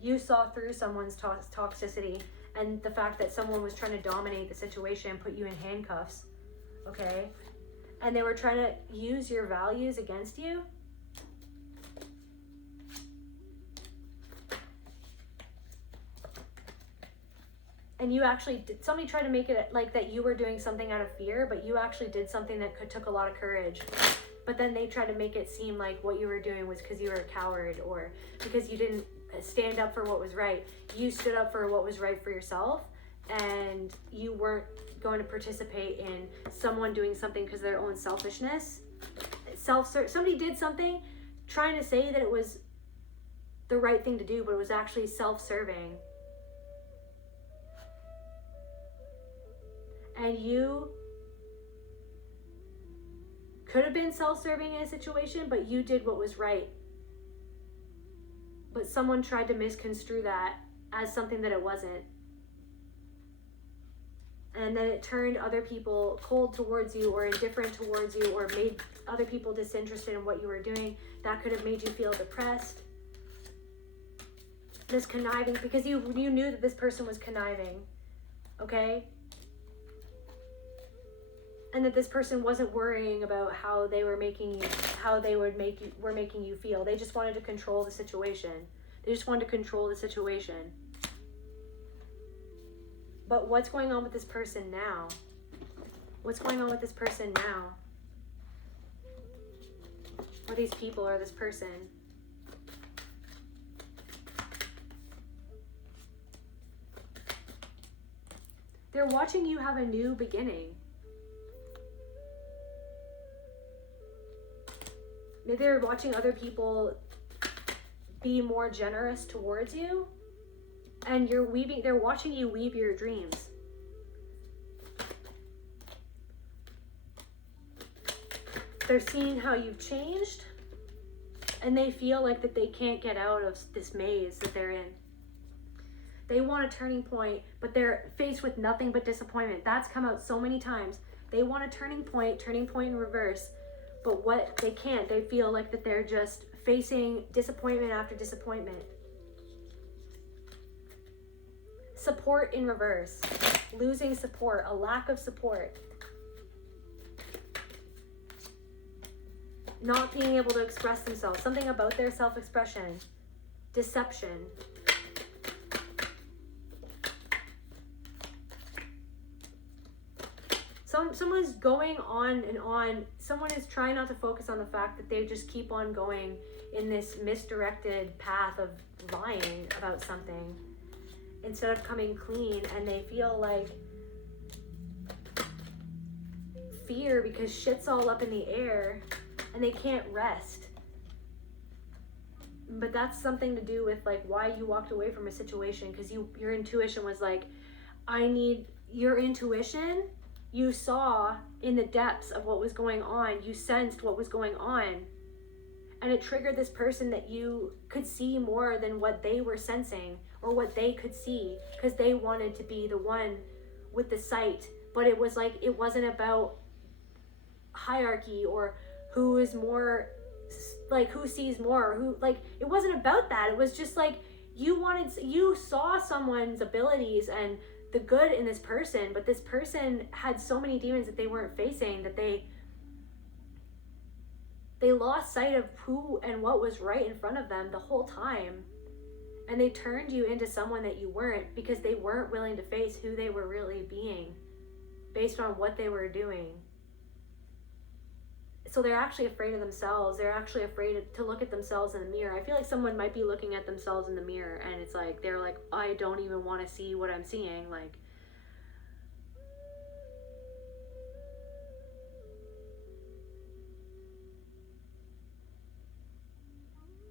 You saw through someone's toxicity and the fact that someone was trying to dominate the situation and put you in handcuffs, okay? And they were trying to use your values against you. and you actually did, somebody tried to make it like that you were doing something out of fear, but you actually did something that took a lot of courage. But then they tried to make it seem like what you were doing was because you were a coward or because you didn't stand up for what was right. You stood up for what was right for yourself, and you weren't going to participate in someone doing something because of their own selfishness. Somebody did something trying to say that it was the right thing to do, but it was actually self-serving. And you could have been self-serving in a situation, but you did what was right. But someone tried to misconstrue that as something that it wasn't. And then it turned other people cold towards you or indifferent towards you or made other people disinterested in what you were doing. That could have made you feel depressed. This conniving, because you knew that this person was conniving, okay? And that this person wasn't worrying about how they were making you feel. They just wanted to control the situation. They just wanted to control the situation. But what's going on with this person now? What's going on with this person now? Or these people or this person? They're watching you have a new beginning. Maybe they're watching other people be more generous towards you, and they're watching you weave your dreams. They're seeing how you've changed, and they feel like that they can't get out of this maze that they're in. They want a turning point, but they're faced with nothing but disappointment. That's come out so many times. They want a turning point in reverse. But what they can't, they feel like that they're just facing disappointment after disappointment. Support in reverse. Losing support, a lack of support. Not being able to express themselves. Something about their self-expression. Deception. Someone's going on and on. Someone is trying not to focus on the fact that they just keep on going in this misdirected path of lying about something instead of coming clean, and they feel like fear because shit's all up in the air and they can't rest. But that's something to do with like why you walked away from a situation, because your intuition was like, your intuition. You saw in the depths of what was going on. You sensed what was going on. And it triggered this person that you could see more than what they were sensing or what they could see, because they wanted to be the one with the sight. But it was like, it wasn't about hierarchy or who is more, like who sees more, or who, like, it wasn't about that. It was just like, you saw someone's abilities and the good in this person, but this person had so many demons that they weren't facing, that they lost sight of who and what was right in front of them the whole time. And they turned you into someone that you weren't, because they weren't willing to face who they were really being based on what they were doing. So they're actually afraid of themselves. They're actually afraid to look at themselves in the mirror. I feel like someone might be looking at themselves in the mirror and it's like, they're like, I don't even want to see what I'm seeing. Like,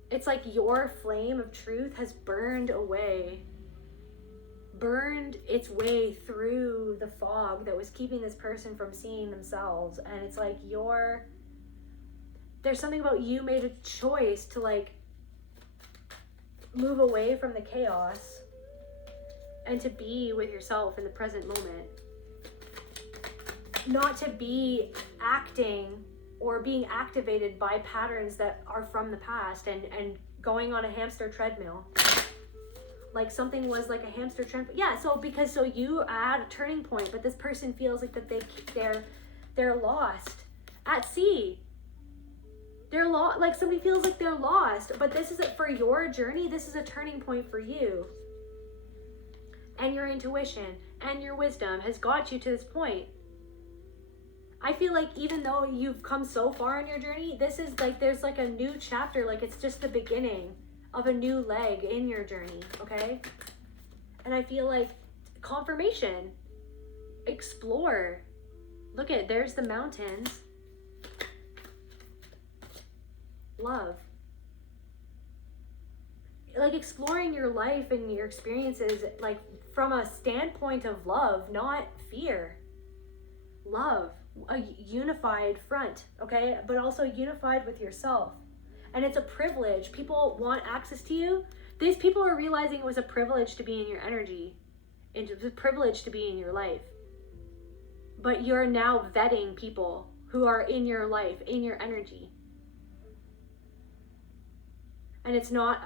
it's like your flame of truth has burned its way through the fog that was keeping this person from seeing themselves. And it's like there's something about you made a choice to like move away from the chaos and to be with yourself in the present moment. Not to be acting or being activated by patterns that are from the past and going on a hamster treadmill. Like something was like a hamster treadmill. Yeah, so you had a turning point, but this person feels like that they're lost at sea. They're like somebody feels like they're lost, but this isn't for your journey. This is a turning point for you. and your intuition and your wisdom has got you to this point. I feel like even though you've come so far in your journey, this is like, there's like a new chapter, like it's just the beginning of a new leg in your journey, okay? And I feel like confirmation, explore. Look at, there's the mountains. Love. Like exploring your life and your experiences, like from a standpoint of love, not fear. Love, a unified front, okay? But also unified with yourself. And it's a privilege. People want access to you. These people are realizing it was a privilege to be in your energy. It was a privilege to be in your life. But you're now vetting people who are in your life, in your energy. And it's not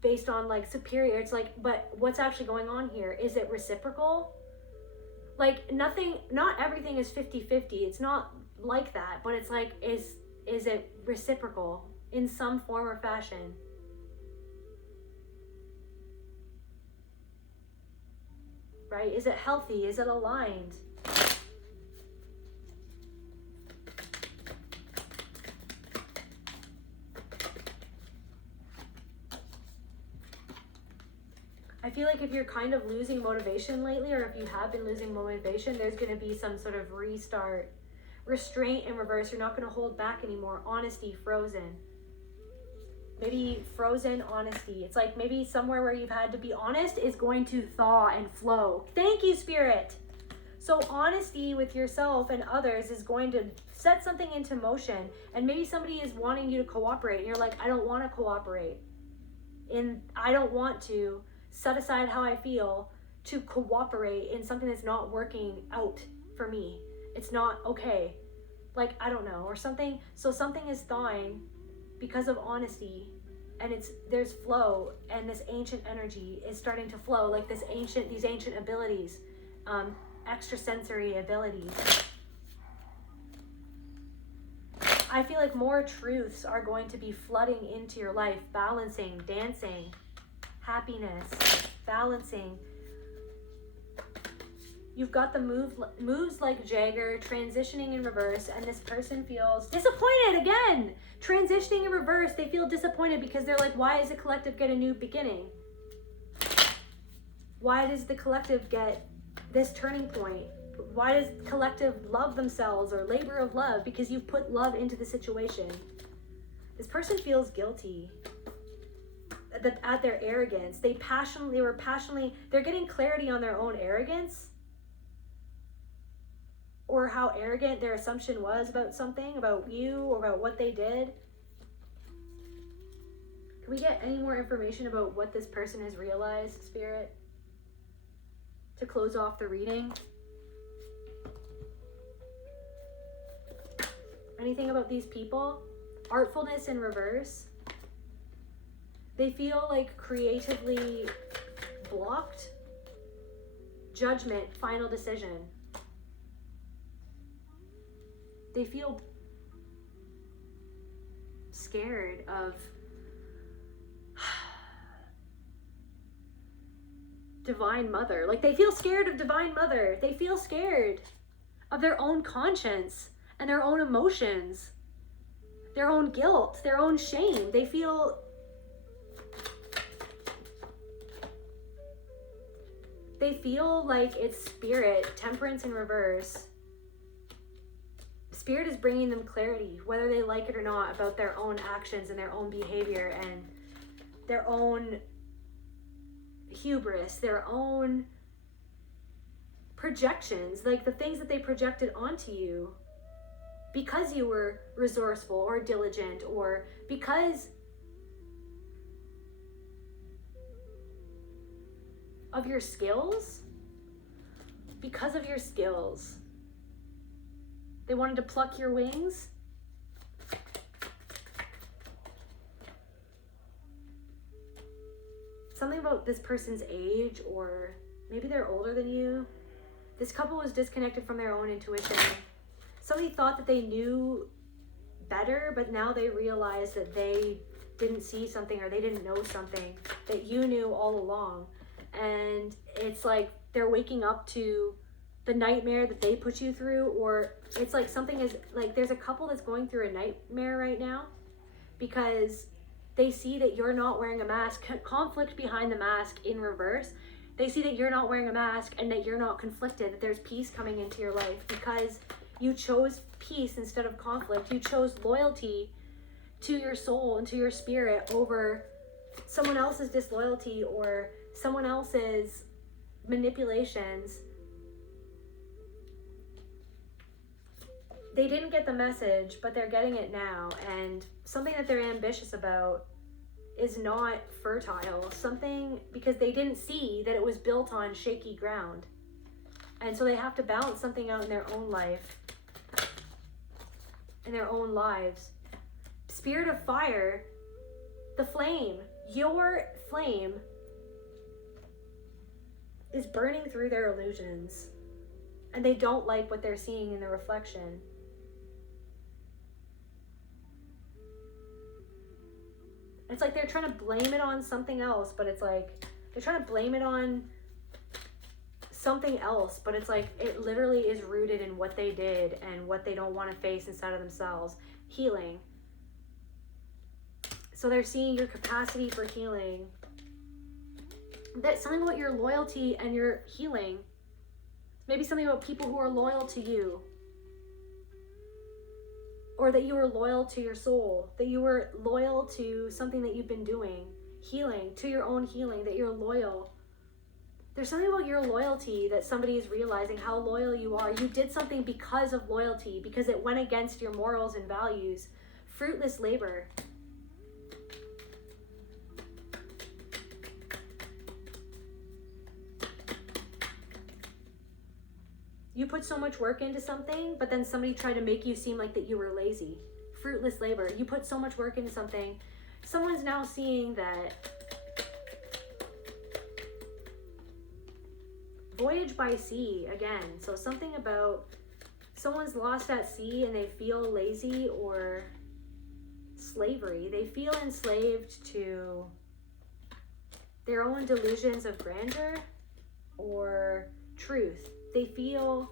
based on like superior. It's like, but what's actually going on here? Is it reciprocal? Like not everything is 50-50. It's not like that, but it's like, is it reciprocal in some form or fashion? Right? Is it healthy? Is it aligned? I feel like if you're kind of losing motivation lately, or if you have been losing motivation, there's going to be some sort of restart. Restraint in reverse. You're not going to hold back anymore. Honesty, frozen. Maybe frozen honesty. It's like maybe somewhere where you've had to be honest is going to thaw and flow. Thank you, Spirit. So honesty with yourself and others is going to set something into motion. And maybe somebody is wanting you to cooperate. And you're like, I don't want to cooperate. I don't want to set aside how I feel to cooperate in something that's not working out for me. It's not okay. Like, I don't know, or something. So something is thawing because of honesty, and there's flow, and this ancient energy is starting to flow, like these ancient abilities, extrasensory abilities. I feel like more truths are going to be flooding into your life, balancing, dancing, happiness, balancing. You've got the moves like Jagger, transitioning in reverse, and this person feels disappointed again. Transitioning in reverse, they feel disappointed because they're like, why does the collective get a new beginning? Why does the collective get this turning point? Why does collective love themselves or labor of love? Because you've put love into the situation. This person feels guilty at their arrogance. They're getting clarity on their own arrogance, or how arrogant their assumption was about something, about you, or about what they did. Can we get any more information about what this person has realized, Spirit? To close off the reading. Anything about these people? Artfulness in reverse. They feel like creatively blocked. Judgment, final decision. They feel scared of Divine Mother. Like they feel scared of Divine Mother. They feel scared of their own conscience and their own emotions, their own guilt, their own shame. They feel like it's Spirit, Temperance in reverse. Spirit is bringing them clarity, whether they like it or not, about their own actions and their own behavior and their own hubris, their own projections, like the things that they projected onto you because you were resourceful or diligent, or because of your skills. Because of your skills. They wanted to pluck your wings. Something about this person's age, or maybe they're older than you. This couple was disconnected from their own intuition. Somebody thought that they knew better, but now they realize that they didn't see something, or they didn't know something that you knew all along. and it's like they're waking up to the nightmare that they put you through, or it's like something is like there's a couple that's going through a nightmare right now because they see that you're not wearing a mask. Conflict behind the mask in reverse. They see that you're not wearing a mask and that you're not conflicted, that there's peace coming into your life because you chose peace instead of conflict. You chose loyalty to your soul and to your spirit over someone else's disloyalty or someone else's manipulations. They didn't get the message, but they're getting it now, and something that they're ambitious about is not fertile. Something, because they didn't see that it was built on shaky ground, and so they have to balance something out in their own life, in their own lives. Spirit of fire, the flame, your flame is burning through their illusions, and they don't like what they're seeing in the reflection. It's like they're trying to blame it on something else, but it's like they're trying to blame it on something else, but it's like it literally is rooted in what they did and what they don't want to face inside of themselves. Healing. So they're seeing your capacity for healing. That's something about your loyalty and your healing. Maybe something about people who are loyal to you. Or that you were loyal to your soul, that you were loyal to something that you've been doing, healing, to your own healing, that you're loyal. There's something about your loyalty that somebody is realizing how loyal you are. You did something because of loyalty, because it went against your morals and values. Fruitless labor. You put so much work into something, but then somebody tried to make you seem like that you were lazy. Fruitless labor. You put so much work into something. Someone's now seeing that. Voyage by sea, again. So something about someone's lost at sea and they feel lazy or slavery. They feel enslaved to their own delusions of grandeur or truth. They feel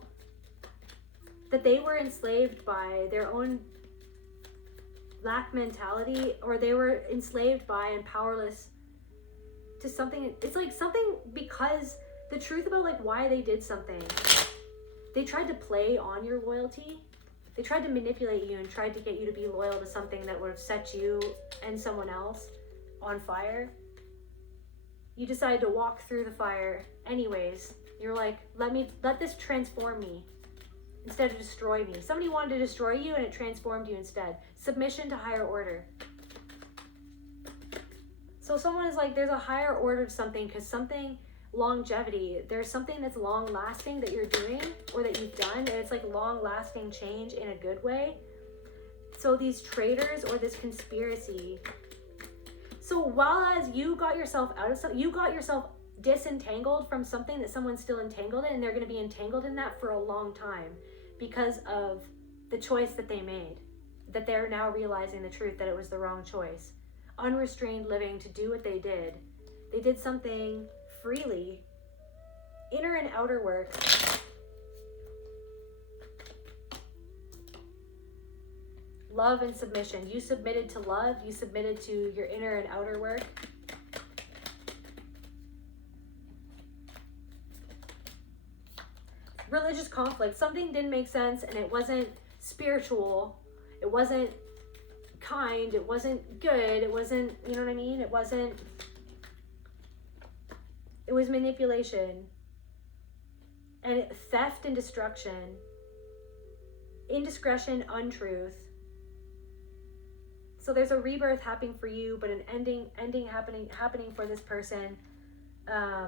that they were enslaved by their own lack mentality, or they were enslaved by and powerless to something. It's like something, because the truth about like why they did something, they tried to play on your loyalty. They tried to manipulate you and tried to get you to be loyal to something that would have set you and someone else on fire. You decided to walk through the fire anyways. You're like, let this transform me instead of destroy me. Somebody wanted to destroy you and it transformed you instead. Submission to higher order. So someone is like, there's a higher order of something, because something, longevity, there's something that's long lasting that you're doing or that you've done, and it's like long lasting change in a good way. So these traitors or this conspiracy. So while as you got yourself out of something, you got yourself disentangled from something that someone's still entangled in, and they're going to be entangled in that for a long time because of the choice that they made, that they're now realizing the truth that it was the wrong choice. Unrestrained living to do what they did something freely. Inner and outer work. Love and submission. You submitted to love, you submitted to your inner and outer work. Religious conflict. Something didn't make sense and it wasn't spiritual. It wasn't kind. It wasn't good. It wasn't, you know what I mean? It was manipulation. And theft and destruction. Indiscretion, untruth. So there's a rebirth happening for you, but an ending happening for this person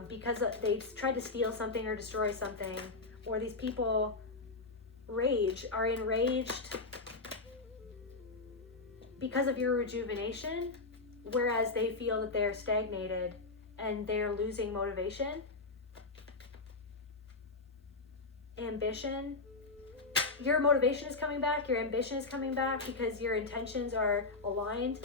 because they tried to steal something or destroy something. Or these people are enraged because of your rejuvenation, whereas they feel that they're stagnated and they're losing motivation. Ambition. Your motivation is coming back, your ambition is coming back because your intentions are aligned.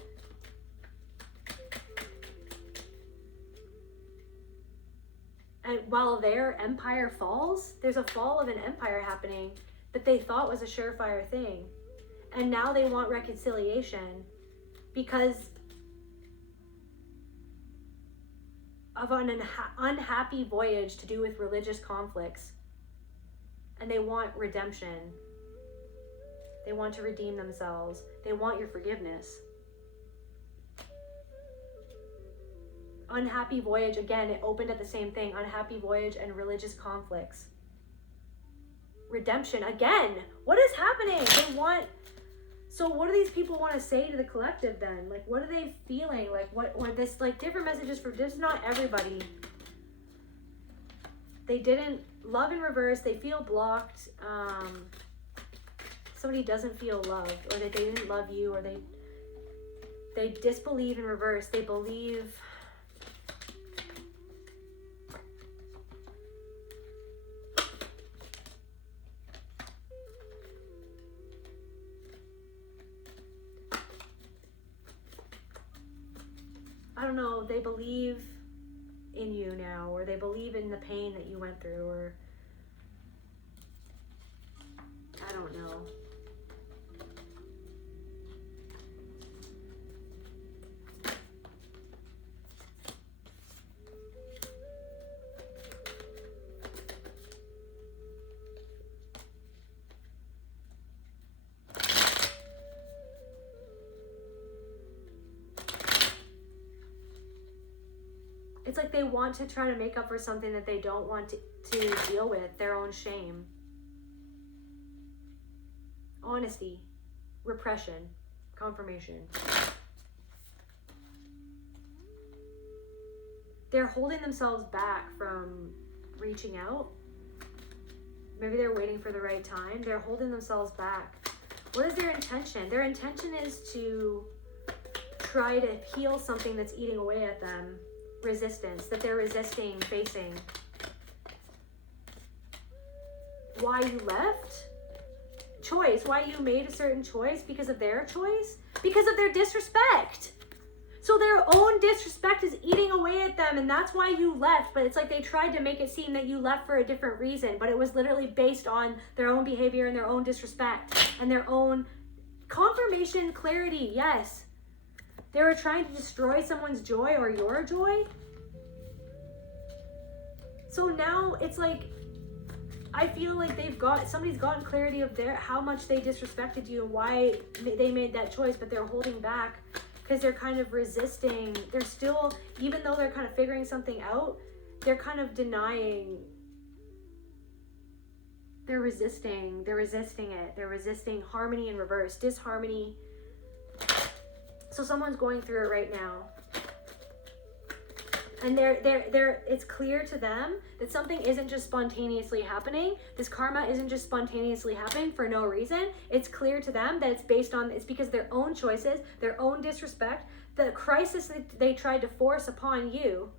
And while their empire falls, there's a fall of an empire happening that they thought was a surefire thing. And now they want reconciliation because of an unhappy voyage to do with religious conflicts. And they want redemption. They want to redeem themselves. They want your forgiveness. Unhappy voyage, again, it opened at the same thing. Unhappy voyage and religious conflicts. Redemption, again. What is happening? They want... So what do these people want to say to the collective then? Like, what are they feeling? Like, what this, like, different messages for this, not everybody. They didn't love in reverse. They feel blocked. Somebody doesn't feel loved, or that they didn't love you, or they disbelieve in reverse. They believe... I don't know, they believe in you now, or they believe in the pain that you went through, or I don't know. It's like they want to try to make up for something that they don't want to deal with, their own shame. Honesty, repression, confirmation. They're holding themselves back from reaching out. Maybe they're waiting for the right time. They're holding themselves back. What is their intention? Their intention is to try to heal something that's eating away at them. Resistance, that they're resisting facing. Why you left? Choice. Why you made a certain choice? Because of their choice? Because of their disrespect. So their own disrespect is eating away at them, and that's why you left. But it's like they tried to make it seem that you left for a different reason, but it was literally based on their own behavior and their own disrespect and their own confirmation, clarity. Yes. They were trying to destroy someone's joy or your joy. So now it's like, I feel like somebody's gotten clarity of how much they disrespected you and why they made that choice, but they're holding back because they're kind of resisting. They're still, even though they're kind of figuring something out, they're kind of denying. They're resisting it. They're resisting harmony in reverse, disharmony. So someone's going through it right now. And it's clear to them that something isn't just spontaneously happening. This karma isn't just spontaneously happening for no reason. It's clear to them that it's because of their own choices, their own disrespect, the crisis that they tried to force upon you,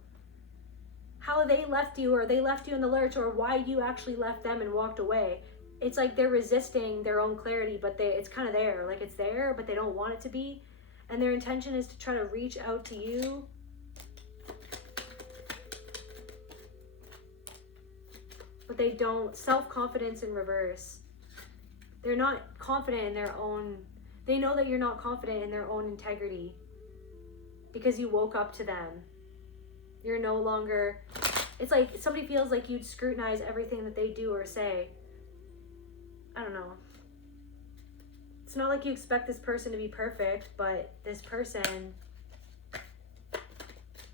how they left you, or they left you in the lurch, or why you actually left them and walked away. It's like they're resisting their own clarity, but it's kind of there. Like it's there, but they don't want it to be. And their intention is to try to reach out to you. But they don't. Self-confidence in reverse. They're not confident in their own. They know that you're not confident in their own integrity. Because you woke up to them. You're no longer. It's like somebody feels like you'd scrutinize everything that they do or say. I don't know. It's not like you expect this person to be perfect, but this person,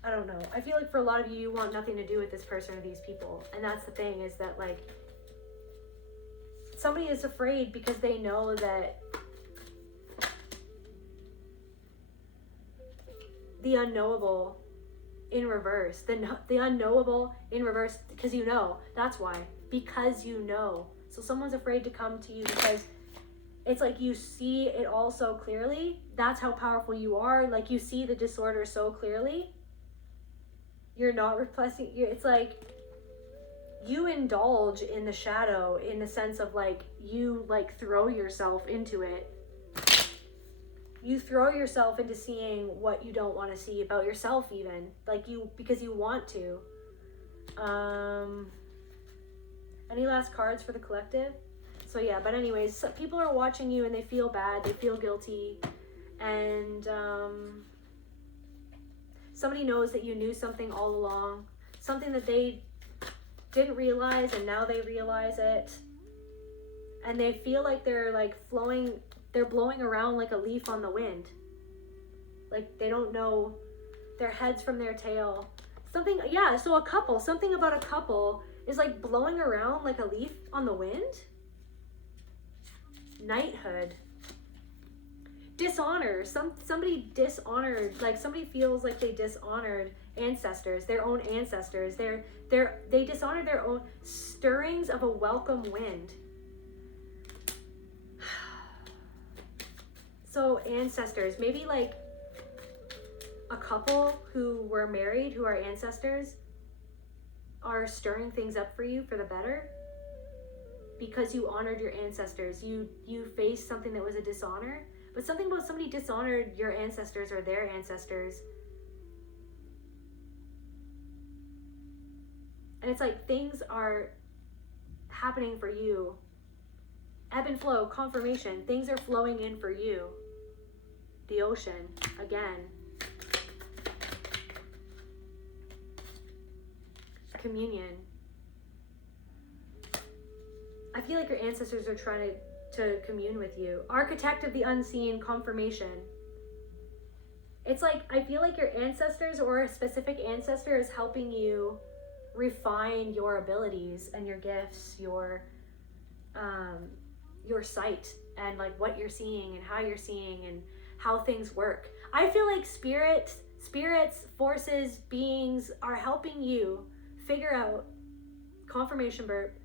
I don't know. I feel like for a lot of you, you want nothing to do with this person or these people. And that's the thing, is that like, somebody is afraid because they know that the unknowable in reverse, the unknowable in reverse, because you know, that's why, because you know. So someone's afraid to come to you because it's like you see it all so clearly. That's how powerful you are. Like you see the disorder so clearly. You're not repressing. It's like you indulge in the shadow in the sense of like you like throw yourself into it. You throw yourself into seeing what you don't want to see about yourself, even like you, because you want to. Any last cards for the collective? So yeah, but anyways, so people are watching you and they feel bad, they feel guilty, and somebody knows that you knew something all along, something that they didn't realize and now they realize it, and they feel like they're like they're blowing around like a leaf on the wind, like they don't know their heads from their tail. Something about a couple is like blowing around like a leaf on the wind. Knighthood. Dishonor. Somebody dishonored, like somebody feels like they dishonored ancestors, their own ancestors. They dishonored their own. Stirrings of a welcome wind. So ancestors, maybe like a couple who were married, who are ancestors, are stirring things up for you for the better because you honored your ancestors. You faced something that was a dishonor, but something about somebody dishonored your ancestors or their ancestors. And it's like things are happening for you. Ebb and flow, confirmation. Things are flowing in for you. The ocean, again. Communion. I feel like your ancestors are trying to commune with you. Architect of the unseen, confirmation. It's like, I feel like your ancestors or a specific ancestor is helping you refine your abilities and your gifts, your sight, and like what you're seeing and how you're seeing and how things work. I feel like spirits, forces, beings are helping you figure out, confirmation burp,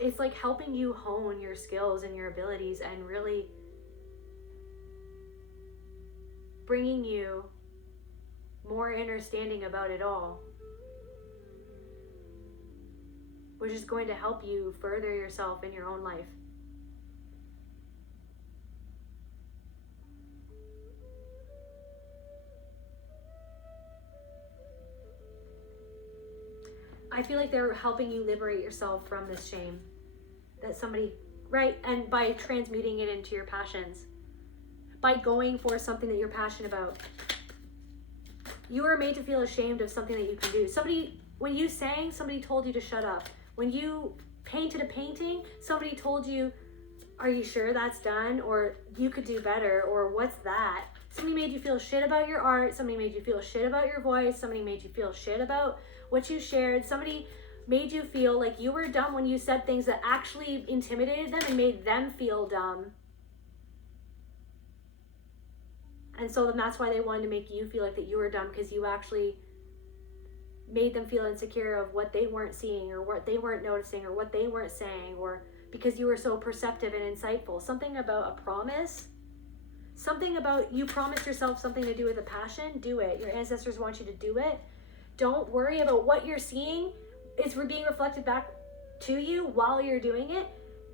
it's like helping you hone your skills and your abilities and really bringing you more understanding about it all, which is going to help you further yourself in your own life. I feel like they're helping you liberate yourself from this shame that somebody, right? And by transmuting it into your passions, by going for something that you're passionate about. You are made to feel ashamed of something that you can do. When you sang, somebody told you to shut up. When you painted a painting, somebody told you, are you sure that's done? Or you could do better, or what's that? Somebody made you feel shit about your art. Somebody made you feel shit about your voice. Somebody made you feel shit about what you shared. Somebody made you feel like you were dumb when you said things that actually intimidated them and made them feel dumb. And so then that's why they wanted to make you feel like that you were dumb, because you actually made them feel insecure of what they weren't seeing or what they weren't noticing or what they weren't saying, or because you were so perceptive and insightful. Something about a promise, something about you promised yourself something to do with a passion, do it. Your ancestors want you to do it. Don't worry about what you're seeing. It's being reflected back to you while you're doing it.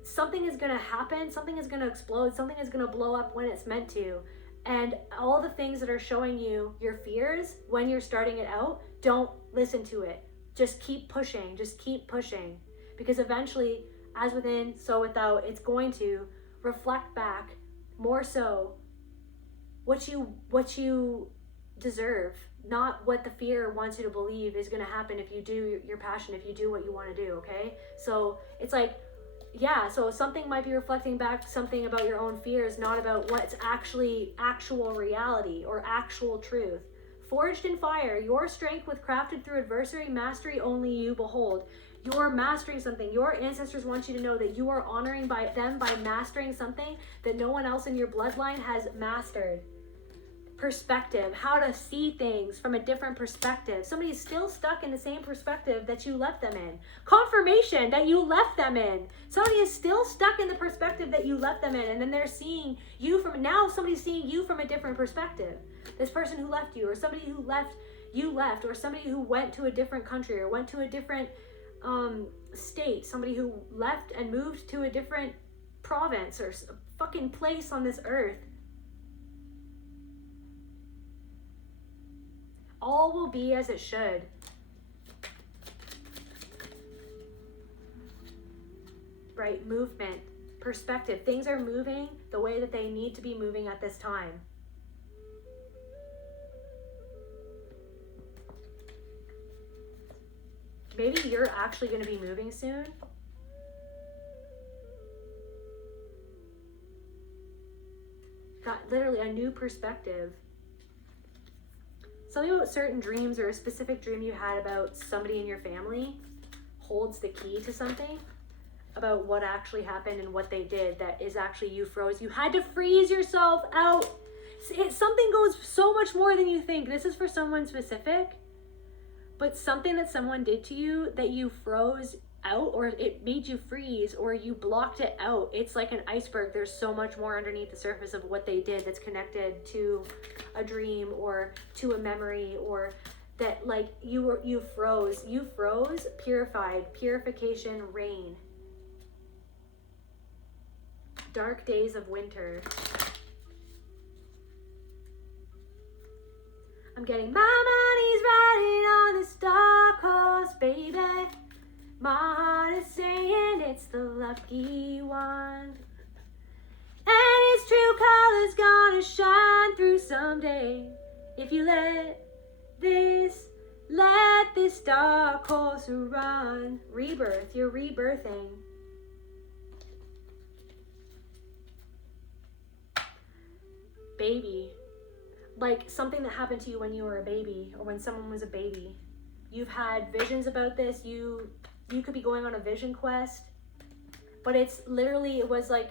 Something is going to happen. Something is going to explode. Something is going to blow up when it's meant to. And all the things that are showing you your fears when you're starting it out, don't listen to it. Just keep pushing. Just keep pushing. Because eventually, as within, so without, it's going to reflect back more so what you deserve, not what the fear wants you to believe is going to happen if you do your passion, if you do what you want to do, okay? So it's like, yeah, so something might be reflecting back something about your own fears, not about what's actually actual reality or actual truth. Forged in fire, your strength was crafted through adversity, mastery only you behold. You're mastering something. Your ancestors want you to know that you are honoring them by mastering something that no one else in your bloodline has mastered. Perspective, how to see things from a different perspective. Somebody is still stuck in the same perspective that you left them in. Confirmation that you left them in. Somebody is still stuck in the perspective that you left them in, and then they're seeing you from, now somebody's seeing you from a different perspective. This person who left you, or somebody who you left, or somebody who went to a different country or went to a different state, somebody who left and moved to a different province or fucking place on this earth. All will be as it should. Right? Movement, perspective. Things are moving the way that they need to be moving at this time. Maybe you're actually going to be moving soon. Got literally a new perspective. Something about certain dreams or a specific dream you had about somebody in your family holds the key to something about what actually happened and what they did that is actually you froze. You had to freeze yourself out. Something goes so much more than you think. This is for someone specific, but something that someone did to you that you froze out, or it made you freeze, or you blocked it out. It's like an iceberg. There's so much more underneath the surface of what they did that's connected to a dream or to a memory, or that like you froze, purified, purification, rain. Dark days of winter. I'm getting my money's riding on this dark horse, baby. My heart is saying it's the lucky one. And its true color's gonna shine through someday. If you let this dark horse run. Rebirth, you're rebirthing. Baby. Like something that happened to you when you were a baby or when someone was a baby. You've had visions about this. You could be going on a vision quest, but it's literally,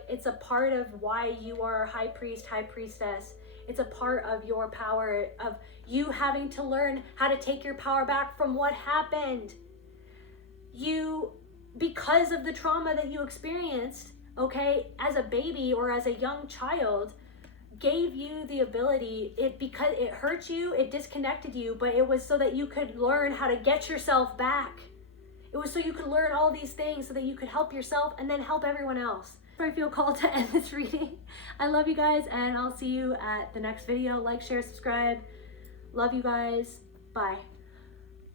it's a part of why you are high priest, high priestess. It's a part of your power, of you having to learn how to take your power back from what happened. You, because of the trauma that you experienced, okay, as a baby or as a young child, gave you the ability, because it hurt you, it disconnected you, but it was so that you could learn how to get yourself back. It was so you could learn all these things so that you could help yourself and then help everyone else. I feel called to end this reading. I love you guys, and I'll see you at the next video. Like, share, subscribe. Love you guys. Bye.